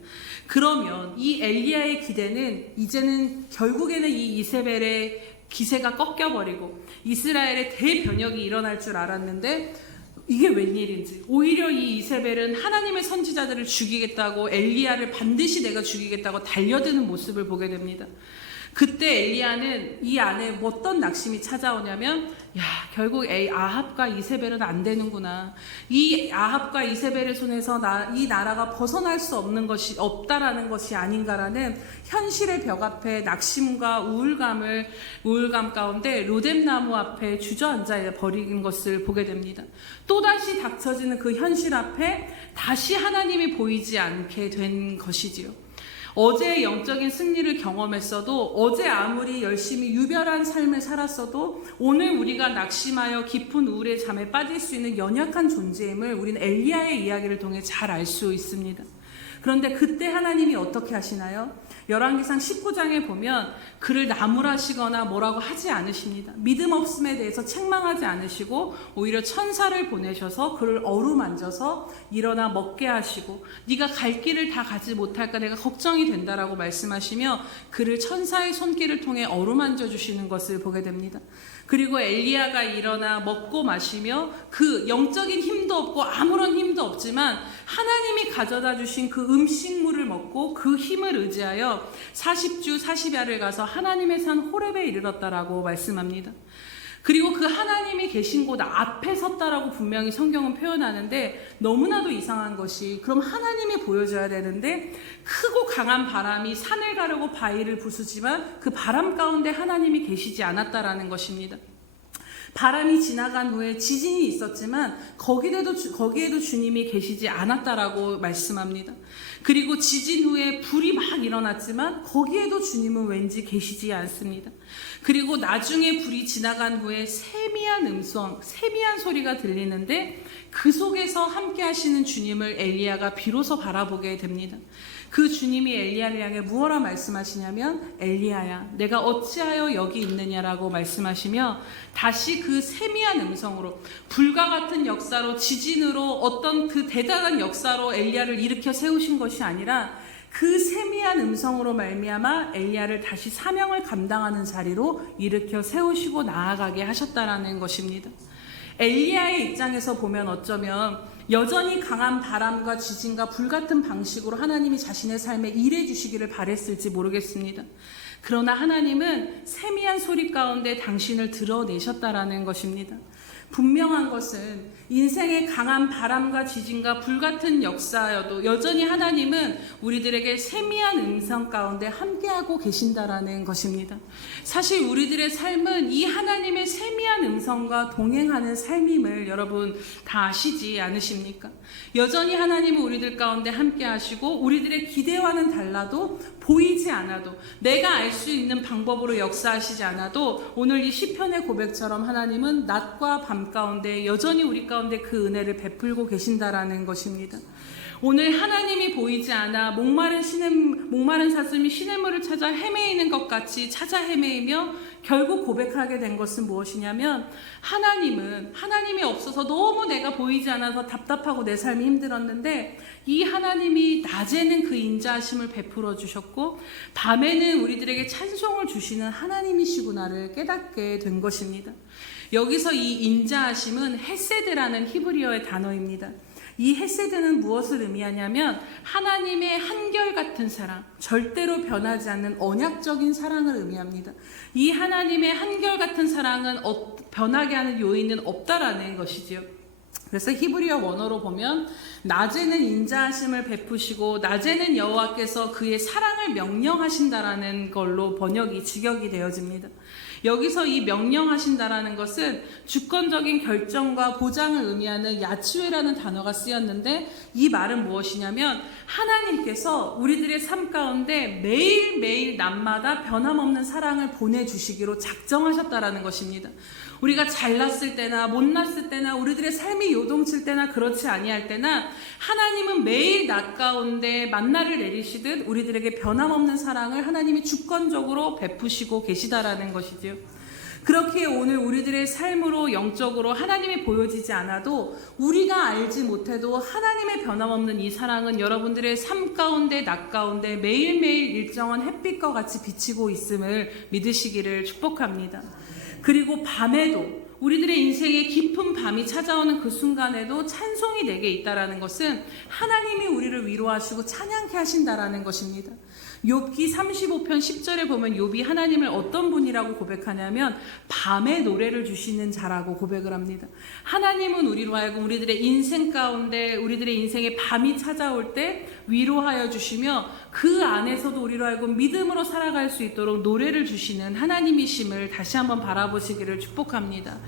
그러면 이 엘리야의 기대는 이제는 결국에는 이 이세벨의 기세가 꺾여버리고 이스라엘의 대변혁이 일어날 줄 알았는데, 이게 웬일인지 오히려 이 이세벨은 하나님의 선지자들을 죽이겠다고, 엘리야를 반드시 내가 죽이겠다고 달려드는 모습을 보게 됩니다. 그때 엘리야는 이 안에 어떤 낙심이 찾아오냐면, 결국 아합과 이세벨은 안 되는구나, 이 아합과 이세벨의 손에서 이 나라가 벗어날 수 없다라는 것이 아닌가라는 현실의 벽 앞에 낙심과 우울감 가운데 로뎀나무 앞에 주저앉아 버린 것을 보게 됩니다. 또다시 닥쳐지는 그 현실 앞에 다시 하나님이 보이지 않게 된 것이지요. 어제의 영적인 승리를 경험했어도, 어제 아무리 열심히 유별한 삶을 살았어도 오늘 우리가 낙심하여 깊은 우울의 잠에 빠질 수 있는 연약한 존재임을 우리는 엘리야의 이야기를 통해 잘 알 수 있습니다. 그런데 그때 하나님이 어떻게 하시나요? 열왕기상 19장에 보면 그를 나무라시거나 뭐라고 하지 않으십니다. 믿음 없음에 대해서 책망하지 않으시고 오히려 천사를 보내셔서 그를 어루만져서 일어나 먹게 하시고, 네가 갈 길을 다 가지 못할까 내가 걱정이 된다라고 말씀하시며 그를 천사의 손길을 통해 어루만져 주시는 것을 보게 됩니다. 그리고 엘리야가 일어나 먹고 마시며 그 영적인 힘도 없고 아무런 힘도 없지만 하나님이 가져다 주신 그 음식물을 먹고 그 힘을 의지하여 40주 40야를 가서 하나님의 산 호렙에 이르렀다라고 말씀합니다. 그리고 그 하나님이 계신 곳 앞에 섰다라고 분명히 성경은 표현하는데, 너무나도 이상한 것이, 그럼 하나님이 보여줘야 되는데 크고 강한 바람이 산을 가르고 바위를 부수지만 그 바람 가운데 하나님이 계시지 않았다라는 것입니다. 바람이 지나간 후에 지진이 있었지만 거기에도 주님이 계시지 않았다라고 말씀합니다. 그리고 지진 후에 불이 막 일어났지만 거기에도 주님은 왠지 계시지 않습니다. 그리고 나중에 불이 지나간 후에 세미한 음성, 세미한 소리가 들리는데 그 속에서 함께 하시는 주님을 엘리야가 비로소 바라보게 됩니다. 그 주님이 엘리야를 향해 무엇라 말씀하시냐면, 엘리야야, 내가 어찌하여 여기 있느냐라고 말씀하시며 다시 그 세미한 음성으로, 불과 같은 역사로, 지진으로, 어떤 그 대단한 역사로 엘리야를 일으켜 세우신 것이 아니라 그 세미한 음성으로 말미암아 엘리야를 다시 사명을 감당하는 자리로 일으켜 세우시고 나아가게 하셨다라는 것입니다. 엘리야의 입장에서 보면 어쩌면 여전히 강한 바람과 지진과 불같은 방식으로 하나님이 자신의 삶에 일해 주시기를 바랬을지 모르겠습니다. 그러나 하나님은 세미한 소리 가운데 당신을 드러내셨다라는 것입니다. 분명한 것은 인생의 강한 바람과 지진과 불같은 역사여도 여전히 하나님은 우리들에게 세미한 음성 가운데 함께하고 계신다라는 것입니다. 사실 우리들의 삶은 이 하나님의 세미한 음성과 동행하는 삶임을 여러분 다 아시지 않으십니까? 여전히 하나님은 우리들 가운데 함께하시고 우리들의 기대와는 달라도, 보이지 않아도, 내가 알 수 있는 방법으로 역사하시지 않아도 오늘 이 시편의 고백처럼 하나님은 낮과 밤 가운데 여전히 우리 가운데 그 은혜를 베풀고 계신다라는 것입니다. 오늘 하나님이 보이지 않아 목마른 사슴이 시냇물을 찾아 헤매이는 것 같이 찾아 헤매이며 결국 고백하게 된 것은 무엇이냐면, 하나님이 없어서 너무 내가 보이지 않아서 답답하고 내 삶이 힘들었는데 이 하나님이 낮에는 그 인자하심을 베풀어 주셨고 밤에는 우리들에게 찬송을 주시는 하나님이시구나를 깨닫게 된 것입니다. 여기서 이 인자하심은 헤세드라는 히브리어의 단어입니다. 이 헤세드는 무엇을 의미하냐면 하나님의 한결같은 사랑, 절대로 변하지 않는 언약적인 사랑을 의미합니다. 이 하나님의 한결같은 사랑은 변하게 하는 요인은 없다라는 것이지요. 그래서 히브리어 원어로 보면 낮에는 인자하심을 베푸시고 낮에는 여호와께서 그의 사랑을 명령하신다라는 걸로 직역이 되어집니다. 여기서 이 명령하신다라는 것은 주권적인 결정과 보장을 의미하는 야츠웨라는 단어가 쓰였는데, 이 말은 무엇이냐면 하나님께서 우리들의 삶 가운데 매일매일 낮마다 변함없는 사랑을 보내주시기로 작정하셨다라는 것입니다. 우리가 잘났을 때나 못났을 때나 우리들의 삶이 요동칠 때나 그렇지 아니할 때나 하나님은 매일 낮 가운데 만나를 내리시듯 우리들에게 변함없는 사랑을 하나님이 주권적으로 베푸시고 계시다라는 것이지요. 그렇기에 오늘 우리들의 삶으로 영적으로 하나님이 보여지지 않아도 우리가 알지 못해도 하나님의 변함없는 이 사랑은 여러분들의 삶 가운데 낮 가운데 매일매일 일정한 햇빛과 같이 비치고 있음을 믿으시기를 축복합니다. 그리고 밤에도 우리들의 인생에 깊은 밤이 찾아오는 그 순간에도 찬송이 내게 있다라는 것은 하나님이 우리를 위로하시고 찬양케 하신다라는 것입니다. 욥기 35편 10절에 보면 욥이 하나님을 어떤 분이라고 고백하냐면 밤에 노래를 주시는 자라고 고백을 합니다. 하나님은 우리로 하여금 우리들의 인생 가운데 우리들의 인생에 밤이 찾아올 때 위로하여 주시며 그 안에서도 우리로 하여금 믿음으로 살아갈 수 있도록 노래를 주시는 하나님이심을 다시 한번 바라보시기를 축복합니다.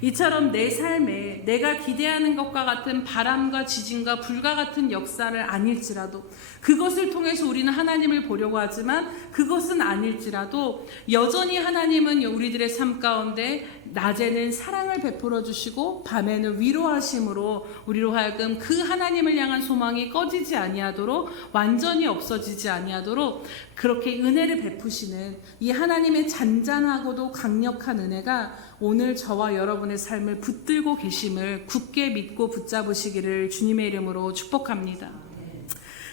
이처럼 내 삶에 내가 기대하는 것과 같은 바람과 지진과 불과 같은 역사를 아닐지라도, 그것을 통해서 우리는 하나님을 보려고 하지만 그것은 아닐지라도 여전히 하나님은 우리들의 삶 가운데 낮에는 사랑을 베풀어 주시고 밤에는 위로하심으로 우리로 하여금 그 하나님을 향한 소망이 꺼지지 아니하도록, 완전히 없어지지 아니하도록 그렇게 은혜를 베푸시는 이 하나님의 잔잔하고도 강력한 은혜가 오늘 저와 여러분의 삶을 붙들고 계심을 굳게 믿고 붙잡으시기를 주님의 이름으로 축복합니다.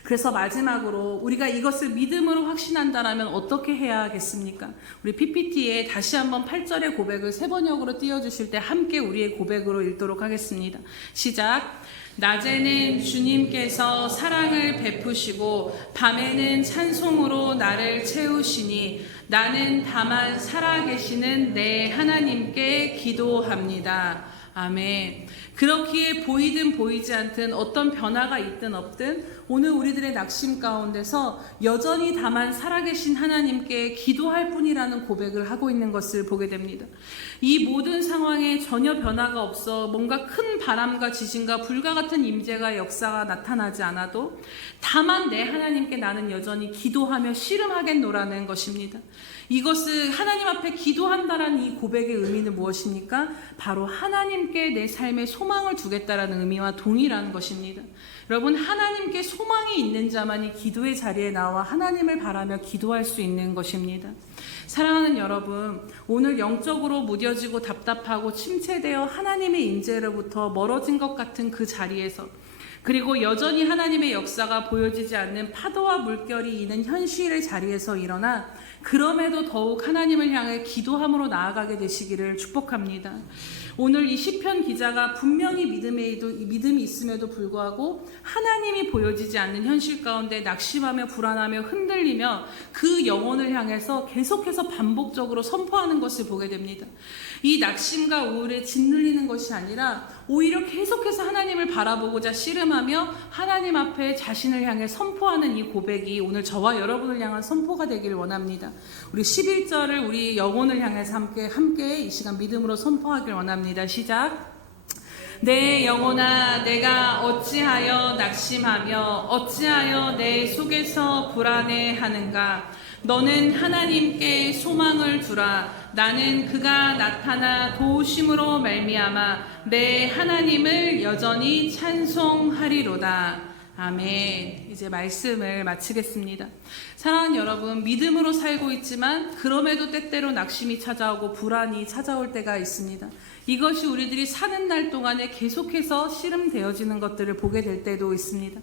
그래서 마지막으로 우리가 이것을 믿음으로 확신한다라면 어떻게 해야 하겠습니까? 우리 PPT에 다시 한번 8절의 고백을 세 번역으로 띄워주실 때 함께 우리의 고백으로 읽도록 하겠습니다. 시작. 낮에는 주님께서 사랑을 베푸시고 밤에는 찬송으로 나를 채우시니 나는 다만 살아계시는 내 하나님께 기도합니다. 아멘. 그렇기에 보이든 보이지 않든 어떤 변화가 있든 없든 오늘 우리들의 낙심 가운데서 여전히 다만 살아계신 하나님께 기도할 뿐이라는 고백을 하고 있는 것을 보게 됩니다. 이 모든 상황에 전혀 변화가 없어 뭔가 큰 바람과 지진과 불과 같은 임재가 역사가 나타나지 않아도 다만 내 하나님께 나는 여전히 기도하며 씨름하겠노라는 것입니다. 이것은 하나님 앞에 기도한다라는 이 고백의 의미는 무엇입니까? 바로 하나님께 내 삶에 소망을 두겠다라는 의미와 동일한 것입니다. 여러분, 하나님께 소망이 있는 자만이 기도의 자리에 나와 하나님을 바라며 기도할 수 있는 것입니다. 사랑하는 여러분, 오늘 영적으로 무뎌지고 답답하고 침체되어 하나님의 임재로부터 멀어진 것 같은 그 자리에서, 그리고 여전히 하나님의 역사가 보여지지 않는 파도와 물결이 있는 현실의 자리에서 일어나 그럼에도 더욱 하나님을 향해 기도함으로 나아가게 되시기를 축복합니다. 오늘 이 시편 기자가 분명히 믿음이 있음에도 불구하고 하나님이 보여지지 않는 현실 가운데 낙심하며 불안하며 흔들리며 그 영혼을 향해서 계속해서 반복적으로 선포하는 것을 보게 됩니다. 이 낙심과 우울에 짓눌리는 것이 아니라 오히려 계속해서 하나님을 바라보고자 씨름하며 하나님 앞에 자신을 향해 선포하는 이 고백이 오늘 저와 여러분을 향한 선포가 되기를 원합니다. 우리 11절을 우리 영혼을 향해서 함께 이 시간 믿음으로 선포하길 원합니다. 시작. 내 영혼아, 내가 어찌하여 낙심하며 어찌하여 내 속에서 불안해하는가? 너는 하나님께 소망을 두라. 나는 그가 나타나 도우심으로 말미암아 내 하나님을 여전히 찬송하리로다. 아멘. 이제 말씀을 마치겠습니다. 사랑하는 여러분, 믿음으로 살고 있지만 그럼에도 때때로 낙심이 찾아오고 불안이 찾아올 때가 있습니다. 이것이 우리들이 사는 날 동안에 계속해서 씨름되어지는 것들을 보게 될 때도 있습니다.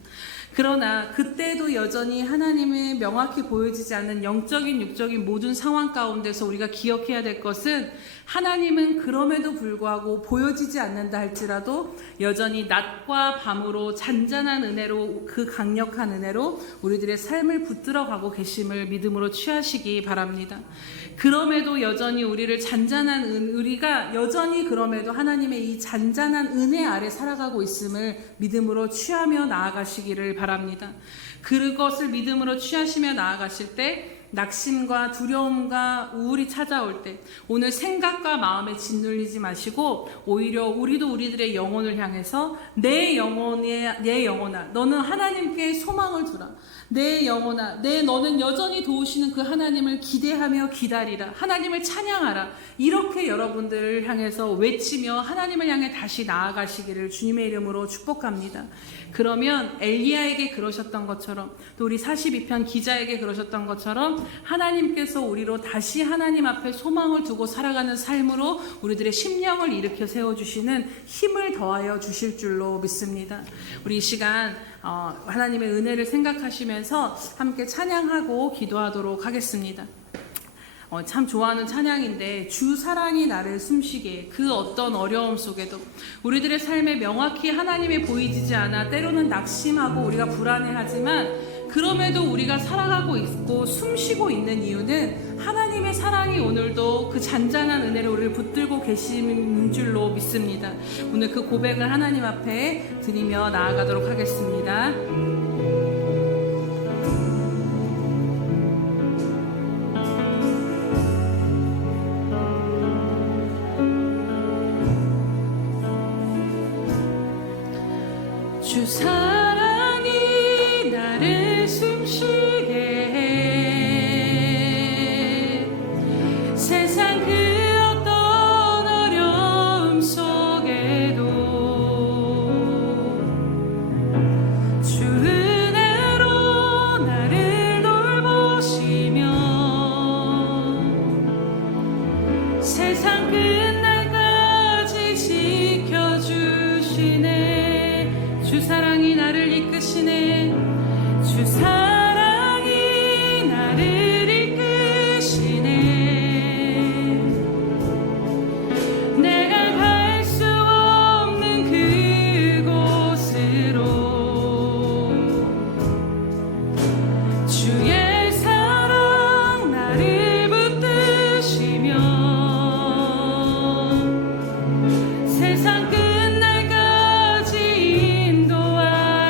그러나 그때도 여전히 하나님의 명확히 보여지지 않는 영적인 육적인 모든 상황 가운데서 우리가 기억해야 될 것은, 하나님은 그럼에도 불구하고 보여지지 않는다 할지라도 여전히 낮과 밤으로 잔잔한 은혜로, 그 강력한 은혜로 우리들의 삶을 붙들어가고 계심을 믿음으로 취하시기 바랍니다. 그럼에도 여전히 우리가 여전히 그럼에도 하나님의 이 잔잔한 은혜 아래 살아가고 있음을 믿음으로 취하며 나아가시기를 바랍니다. 그것을 믿음으로 취하시며 나아가실 때 낙심과 두려움과 우울이 찾아올 때 오늘 생각과 마음에 짓눌리지 마시고 오히려 우리들의 영혼을 향해서 내 영혼아 너는 하나님께 소망을 두라. 내 영혼아 너는 여전히 도우시는 그 하나님을 기대하며 기다리라. 하나님을 찬양하라. 이렇게 여러분들을 향해서 외치며 하나님을 향해 다시 나아가시기를 주님의 이름으로 축복합니다. 그러면 엘리야에게 그러셨던 것처럼, 또 우리 42편 기자에게 그러셨던 것처럼 하나님께서 우리로 다시 하나님 앞에 소망을 두고 살아가는 삶으로 우리들의 심령을 일으켜 세워주시는 힘을 더하여 주실 줄로 믿습니다. 우리 이 시간 하나님의 은혜를 생각하시면서 함께 찬양하고 기도하도록 하겠습니다. 참 좋아하는 찬양인데, 주 사랑이 나를 숨쉬게, 그 어떤 어려움 속에도 우리들의 삶에 명확히 하나님이 보이지 않아 때로는 낙심하고 우리가 불안해하지만, 그럼에도 우리가 살아가고 있고 숨쉬고 있는 이유는 하나님의 사랑이 오늘도 그 잔잔한 은혜를 우리를 붙들고 계시는 줄로 믿습니다. 오늘 그 고백을 하나님 앞에 드리며 나아가도록 하겠습니다. 주 사랑이 나를 숨쉬게 해. 세상 그 어떤 어려움 속에도 주 은혜로 나를 돌보시며 세상 끝날까지 지켜주시네. 주 사랑이 나를 이끄시네. 주 사랑이 나를 이끄시네. 내가 갈 수 없는 그곳으로 주의 사랑 나를 붙드시며 세상 끝날까지 인도하시네.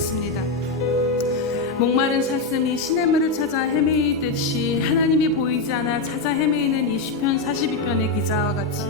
기도하겠습니다. 목마른 사슴이 시냇물을 찾아 헤매이듯이 하나님이 보이지 않아 찾아 헤매이는 이 시편 42편의 기자와 같이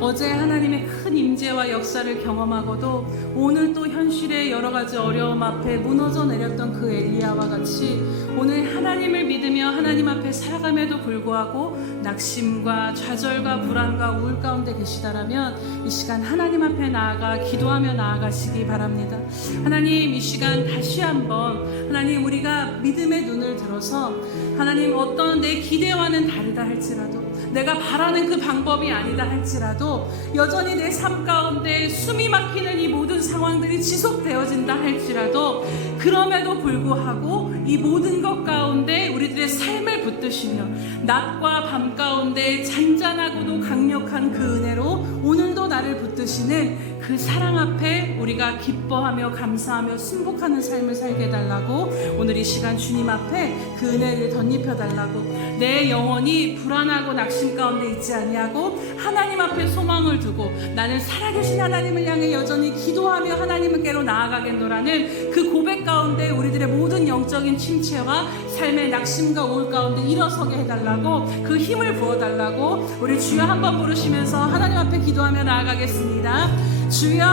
어제 하나님의 큰 임재와 역사를 경험하고도 오늘 또 현실의 여러 가지 어려움 앞에 무너져 내렸던 그 엘리야와 같이 오늘 하나님을 믿으며 하나님 앞에 살아감에도 불구하고 낙심과 좌절과 불안과 우울 가운데 계시다라면 이 시간 하나님 앞에 나아가 기도하며 나아가시기 바랍니다. 하나님, 이 시간 다시 한번 하나님, 우리가 믿음의 눈을 들어서 하나님, 어떤 내 기대와는 다르다 할지라도 내가 바라는 그 방법이 아니다 할지라도 여전히 내 삶 가운데 숨이 막히는 이 모든 상황들이 지속되어진다 할지라도 그럼에도 불구하고 이 모든 것 가운데 우리들의 삶을 붙드시며 낮과 밤 가운데 잔잔하고도 강력한 그 은혜로 오늘도 나를 붙드시는 그 사랑 앞에 우리가 기뻐하며 감사하며 순복하는 삶을 살게 해달라고 오늘 이 시간 주님 앞에 그 은혜를 덧입혀달라고 내 영혼이 불안하고 낙심 가운데 있지 아니하고 하나님 앞에 소망을 두고 나는 살아계신 하나님을 향해 여전히 기도하며 하나님께로 나아가겠노라는 그 고백 가운데 우리들의 모든 영적인 침체와 삶의 낙심과 우울 가운데 일어서게 해달라고 그 힘을 부어달라고 우리 주여 한번 부르시면서 하나님 앞에 기도하며 나아가겠습니다. 주여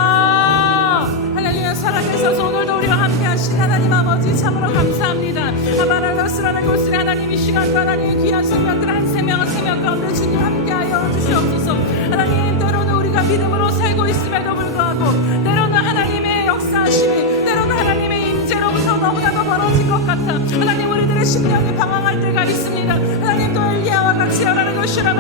할렐루야. 살아계셔서 오늘도 우리와 함께 하신 하나님 아버지 참으로 감사합니다. 아바랄로스라는 곳에 하나님 이 시간과 하나님의 귀한 생명들 한 생명 가운데 주님 함께하여 주시옵소서. 하나님, 때로는 우리가 믿음으로 살고 있음에도 불구하고 때로는 하나님의 역사하심이 때로는 하나님의 임재로부터 너무나도 멀어진 것 같아 하나님 우리들의 심령이 방황할 때가 있습니다. 하나님, 또 엘리야와 같이 하라는 것이라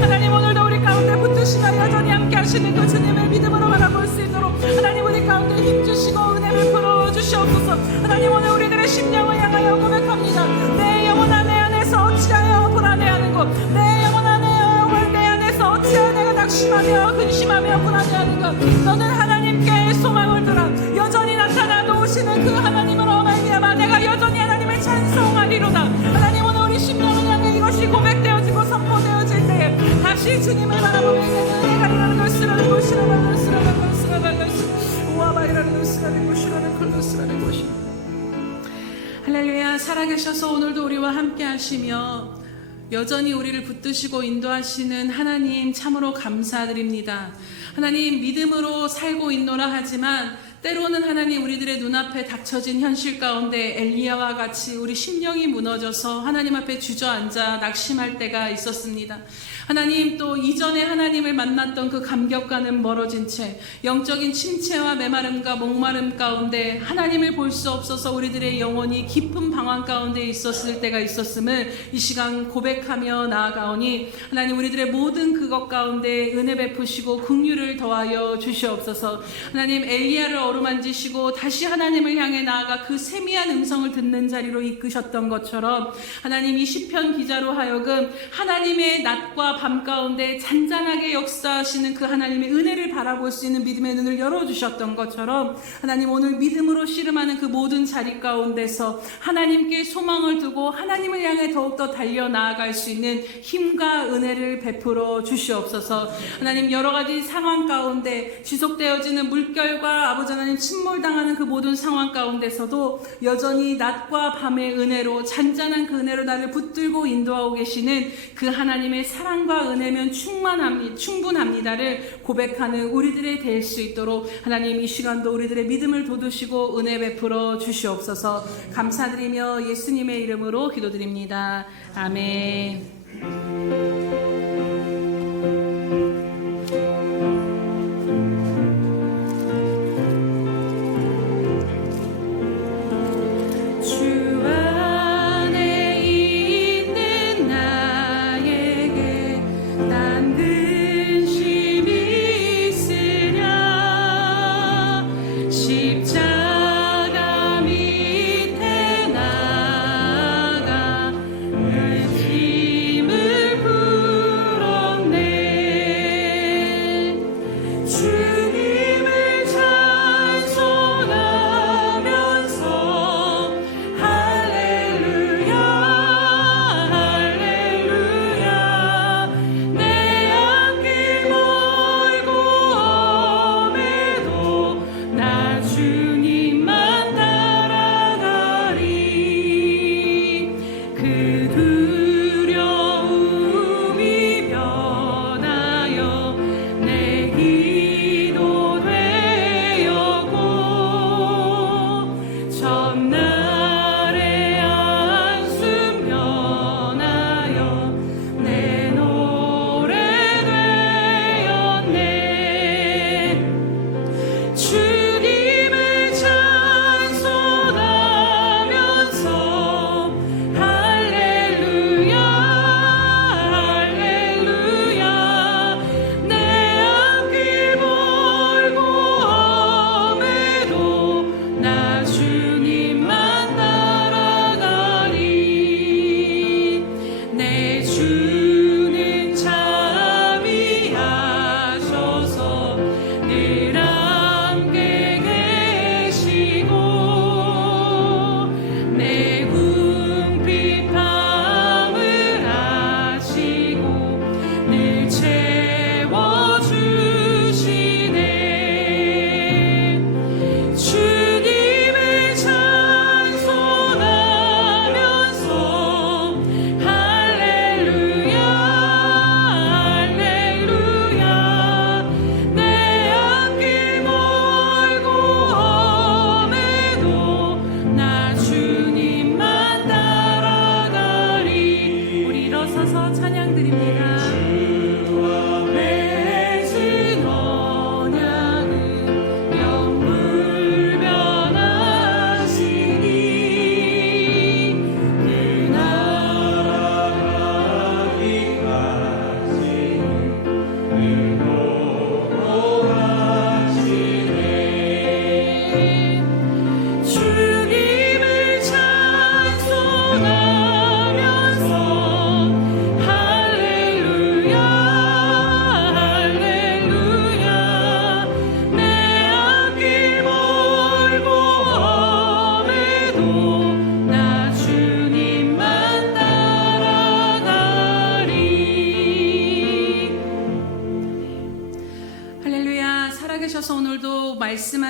하나님, 오늘도 우리 가운데 붙드시며 여전히 함께 하시는 그 주님을 믿음으로 바라볼 수 있도록 하나님 우리 가운데 힘주시고 은혜 베풀어 주시옵소서. 하나님, 오늘 우리들의 심령을 향하여 고백합니다. 내 영혼아 내 안에서 어찌하여 불안해하는고 내 영혼아 내 안에서 어찌하여 내가 낙심하며 근심하며 불안해하는가. 너는 하나님께 소망을 두라. 여전히 나타나도 오시는 그 하나님으로 말미암아 내가 여전히 하나님을 찬송하리로다. 하나님, 오늘 우리 심령을 향해 이것이 고백되어지고 선포되어질 때에 다시 주님을 바라보며 내가 이라는 것이라는 것이라는 것이라는 것이라는 것이라는 우아바이라는 것이라는 것이라는 것이라는 것이. 할렐루야. 살아계셔서 오늘도 우리와 함께 하시며 여전히 우리를 붙드시고 인도하시는 하나님 참으로 감사드립니다. 하나님, 믿음으로 살고 있노라 하지만 때로는 하나님 우리들의 눈앞에 닥쳐진 현실 가운데 엘리야와 같이 우리 심령이 무너져서 하나님 앞에 주저앉아 낙심할 때가 있었습니다. 하나님, 또 이전에 하나님을 만났던 그 감격과는 멀어진 채 영적인 침체와 메마름과 목마름 가운데 하나님을 볼 수 없어서 우리들의 영혼이 깊은 방황 가운데 있었을 때가 있었음을 이 시간 고백하며 나아가오니 하나님, 우리들의 모든 그것 가운데 은혜 베푸시고 긍휼을 더하여 주시옵소서. 하나님, 엘리야를 어루만지시고 다시 하나님을 향해 나아가 그 세미한 음성을 듣는 자리로 이끄셨던 것처럼 하나님, 이 시편 기자로 하여금 하나님의 낮과 밤 가운데 잔잔하게 역사하시는 그 하나님의 은혜를 바라볼 수 있는 믿음의 눈을 열어주셨던 것처럼 하나님, 오늘 믿음으로 씨름하는 그 모든 자리 가운데서 하나님께 소망을 두고 하나님을 향해 더욱더 달려나아갈 수 있는 힘과 은혜를 베풀어 주시옵소서. 하나님, 여러 가지 상황 가운데 지속되어지는 물결과 아버지 하나님 침몰당하는 그 모든 상황 가운데서도 여전히 낮과 밤의 은혜로 잔잔한 그 은혜로 나를 붙들고 인도하고 계시는 그 하나님의 사랑과 은혜면 충분합니다를 고백하는 우리들의 될 수 있도록 하나님, 이 시간도 우리들의 믿음을 돋우시고 은혜 베풀어 주시옵소서. 감사드리며 예수님의 이름으로 기도드립니다. 아멘. 주님을 찬송하면서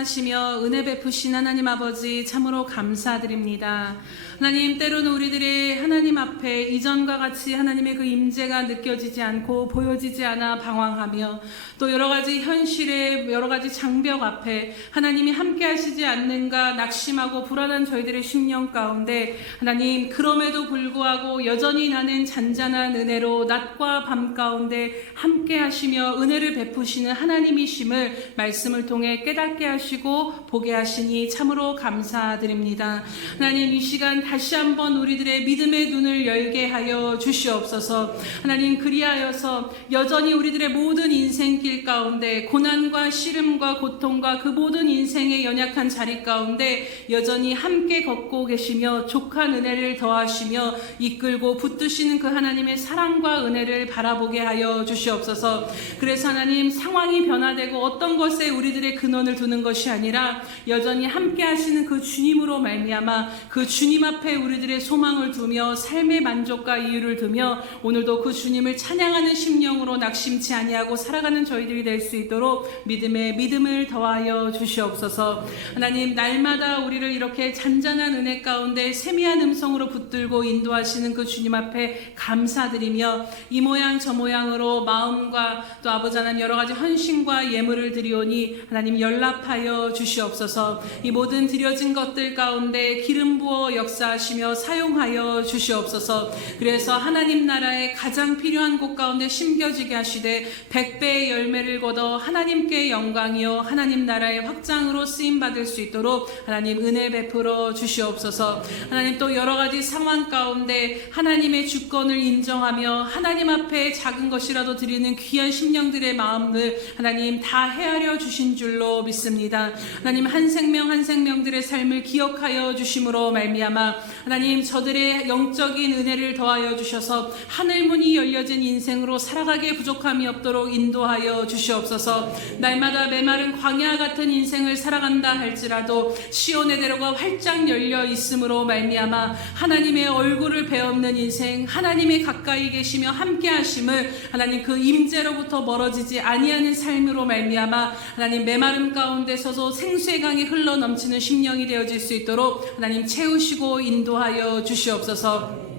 역사하시며 은혜 베푸신 하나님 아버지 참으로 감사드립니다. 하나님, 때로는 우리들의 하나님 앞에 이전과 같이 하나님의 그 임재가 느껴지지 않고 보여지지 않아 방황하며 또 여러 가지 현실의 여러 가지 장벽 앞에 하나님이 함께 하시지 않는가 낙심하고 불안한 저희들의 심령 가운데 하나님, 그럼에도 불구하고 여전히 나는 잔잔한 은혜로 낮과 밤 가운데 함께 하시며 은혜를 베푸시는 하나님이심을 말씀을 통해 깨닫게 하시고 보게 하시니 참으로 감사드립니다. 하나님, 이 시간 다시 한번 우리들의 믿음의 눈을 열게 하여 주시옵소서. 하나님, 그리하여서 여전히 우리들의 모든 인생길 가운데 고난과 시름과 고통과 그 모든 인생의 연약한 자리 가운데 여전히 함께 걷고 계시며 족한 은혜를 더하시며 이끌고 붙드시는 그 하나님의 사랑과 은혜를 바라보게 하여 주시옵소서. 그래서 하나님, 상황이 변화되고 어떤 것에 우리들의 근원을 두는 것이 아니라 여전히 함께 하시는 그 주님으로 말미암아 그 주님 앞에 우리들의 소망을 두며 삶의 만족과 이유를 두며 오늘도 그 주님을 찬양하는 심령으로 낙심치 아니하고 살아가는 저희들이 될 수 있도록 믿음에 믿음을 더하여 주시옵소서. 하나님, 날마다 우리를 이렇게 잔잔한 은혜 가운데 세미한 음성으로 붙들고 인도하시는 그 주님 앞에 감사드리며 이 모양 저 모양으로 마음과 또 아버지 하나님 여러 가지 헌신과 예물을 드리오니 하나님 연락하여 주시옵소서. 이 모든 드려진 것들 가운데 기름 부어 역사하시며 사용하여 주시옵소서. 그래서 하나님 나라의 가장 필요한 곳 가운데 심겨지게 하시되 100배의 열매를 거둬 하나님께 영광이요 하나님 나라의 확장으로 쓰임받을 수 있도록 하나님 은혜 베풀어 주시옵소서. 하나님, 또 여러 가지 상황 가운데 하나님의 주권을 인정하며 하나님 앞에 작은 것이라도 드리는 귀한 심령들의 마음을 하나님 다 헤아려 주신 줄로 믿습니다. 하나님, 한 생명 한 생명들의 삶을 기억하여 주심으로 말미암아 하나님 저들의 영적인 은혜를 더하여 주셔서 하늘문이 열려진 인생으로 살아가기에 부족함이 없도록 인도하여 주시옵소서. 날마다 메마른 광야 같은 인생을 살아간다 할지라도 시온의 대로가 활짝 열려 있음으로 말미암아 하나님의 얼굴을 배없는 인생, 하나님의 가까이 계시며 함께 하심을 하나님 그 임재로부터 멀어지지 아니하는 삶으로 말미암아 하나님 메마름 가운데서도 생수의 강이 흘러 넘치는 심령이 되어질 수 있도록 하나님 채우시고 인도하여 주시옵소서.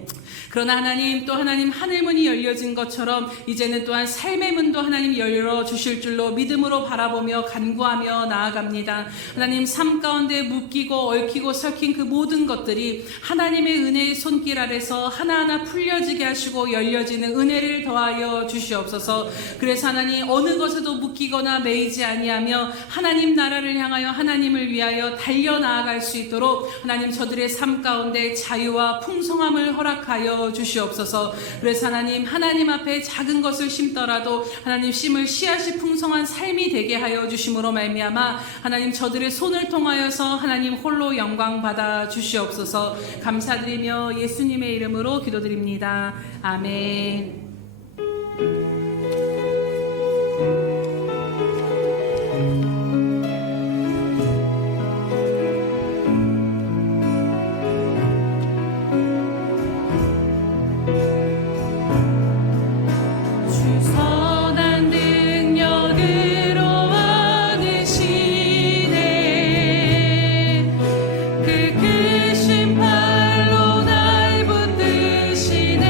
그러나 하나님, 또 하나님 하늘문이 열려진 것처럼 이제는 또한 삶의 문도 하나님 열어주실 줄로 믿음으로 바라보며 간구하며 나아갑니다. 하나님, 삶 가운데 묶이고 얽히고 설킨 그 모든 것들이 하나님의 은혜의 손길 아래서 하나하나 풀려지게 하시고 열려지는 은혜를 더하여 주시옵소서. 그래서 하나님, 어느 것에도 묶이거나 매이지 아니하며 하나님 나라를 향하여 하나님을 위하여 달려나아갈 수 있도록 하나님 저들의 삶 가운데 자유와 풍성함을 허락하여 주시옵소서. 그래서 하나님 앞에 작은 것을 심더라도 하나님 심을 씨앗이 풍성한 삶이 되게 하여 주심으로 말미암아 하나님 저들의 손을 통하여서 하나님 홀로 영광 받아 주시옵소서. 감사드리며 예수님의 이름으로 기도드립니다. 아멘. 그 크신 팔로 날 붙드시네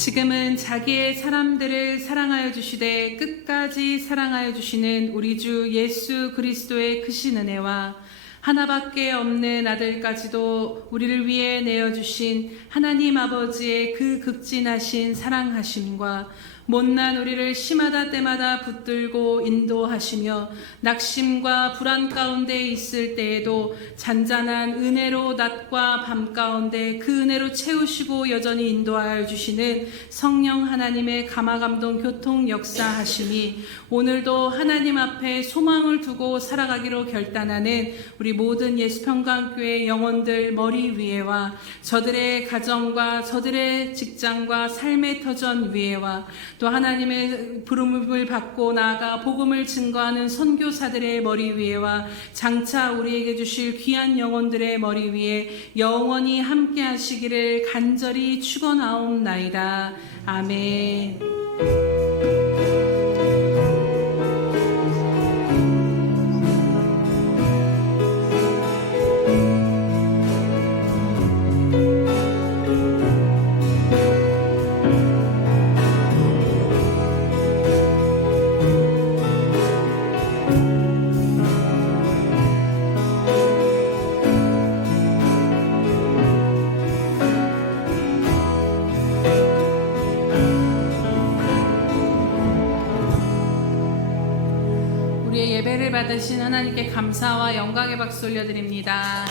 지금은 자기의 사람들을 사랑하여 주시되 끝까지 사랑하여 주시는 우리 주 예수 그리스도의 크신 은혜와 하나밖에 없는 아들까지도 우리를 위해 내어주신 하나님 아버지의 그 극진하신 사랑하심과 못난 우리를 시마다 때마다 붙들고 인도하시며 낙심과 불안 가운데 있을 때에도 잔잔한 은혜로 낮과 밤 가운데 그 은혜로 채우시고 여전히 인도하여 주시는 성령 하나님의 감화감동 교통 역사하심이 오늘도 하나님 앞에 소망을 두고 살아가기로 결단하는 우리 모든 예수평강교회 영혼들 머리 위에와 저들의 가정과 저들의 직장과 삶의 터전 위에와 또 하나님의 부름을 받고 나아가 복음을 증거하는 선교사들의 머리 위에와 장차 우리에게 주실 귀한 영혼들의 머리 위에 영원히 함께 하시기를 간절히 축원하옵나이다. 아멘. 우리의 예배를 받으신 하나님께 감사와 영광의 박수 올려드립니다.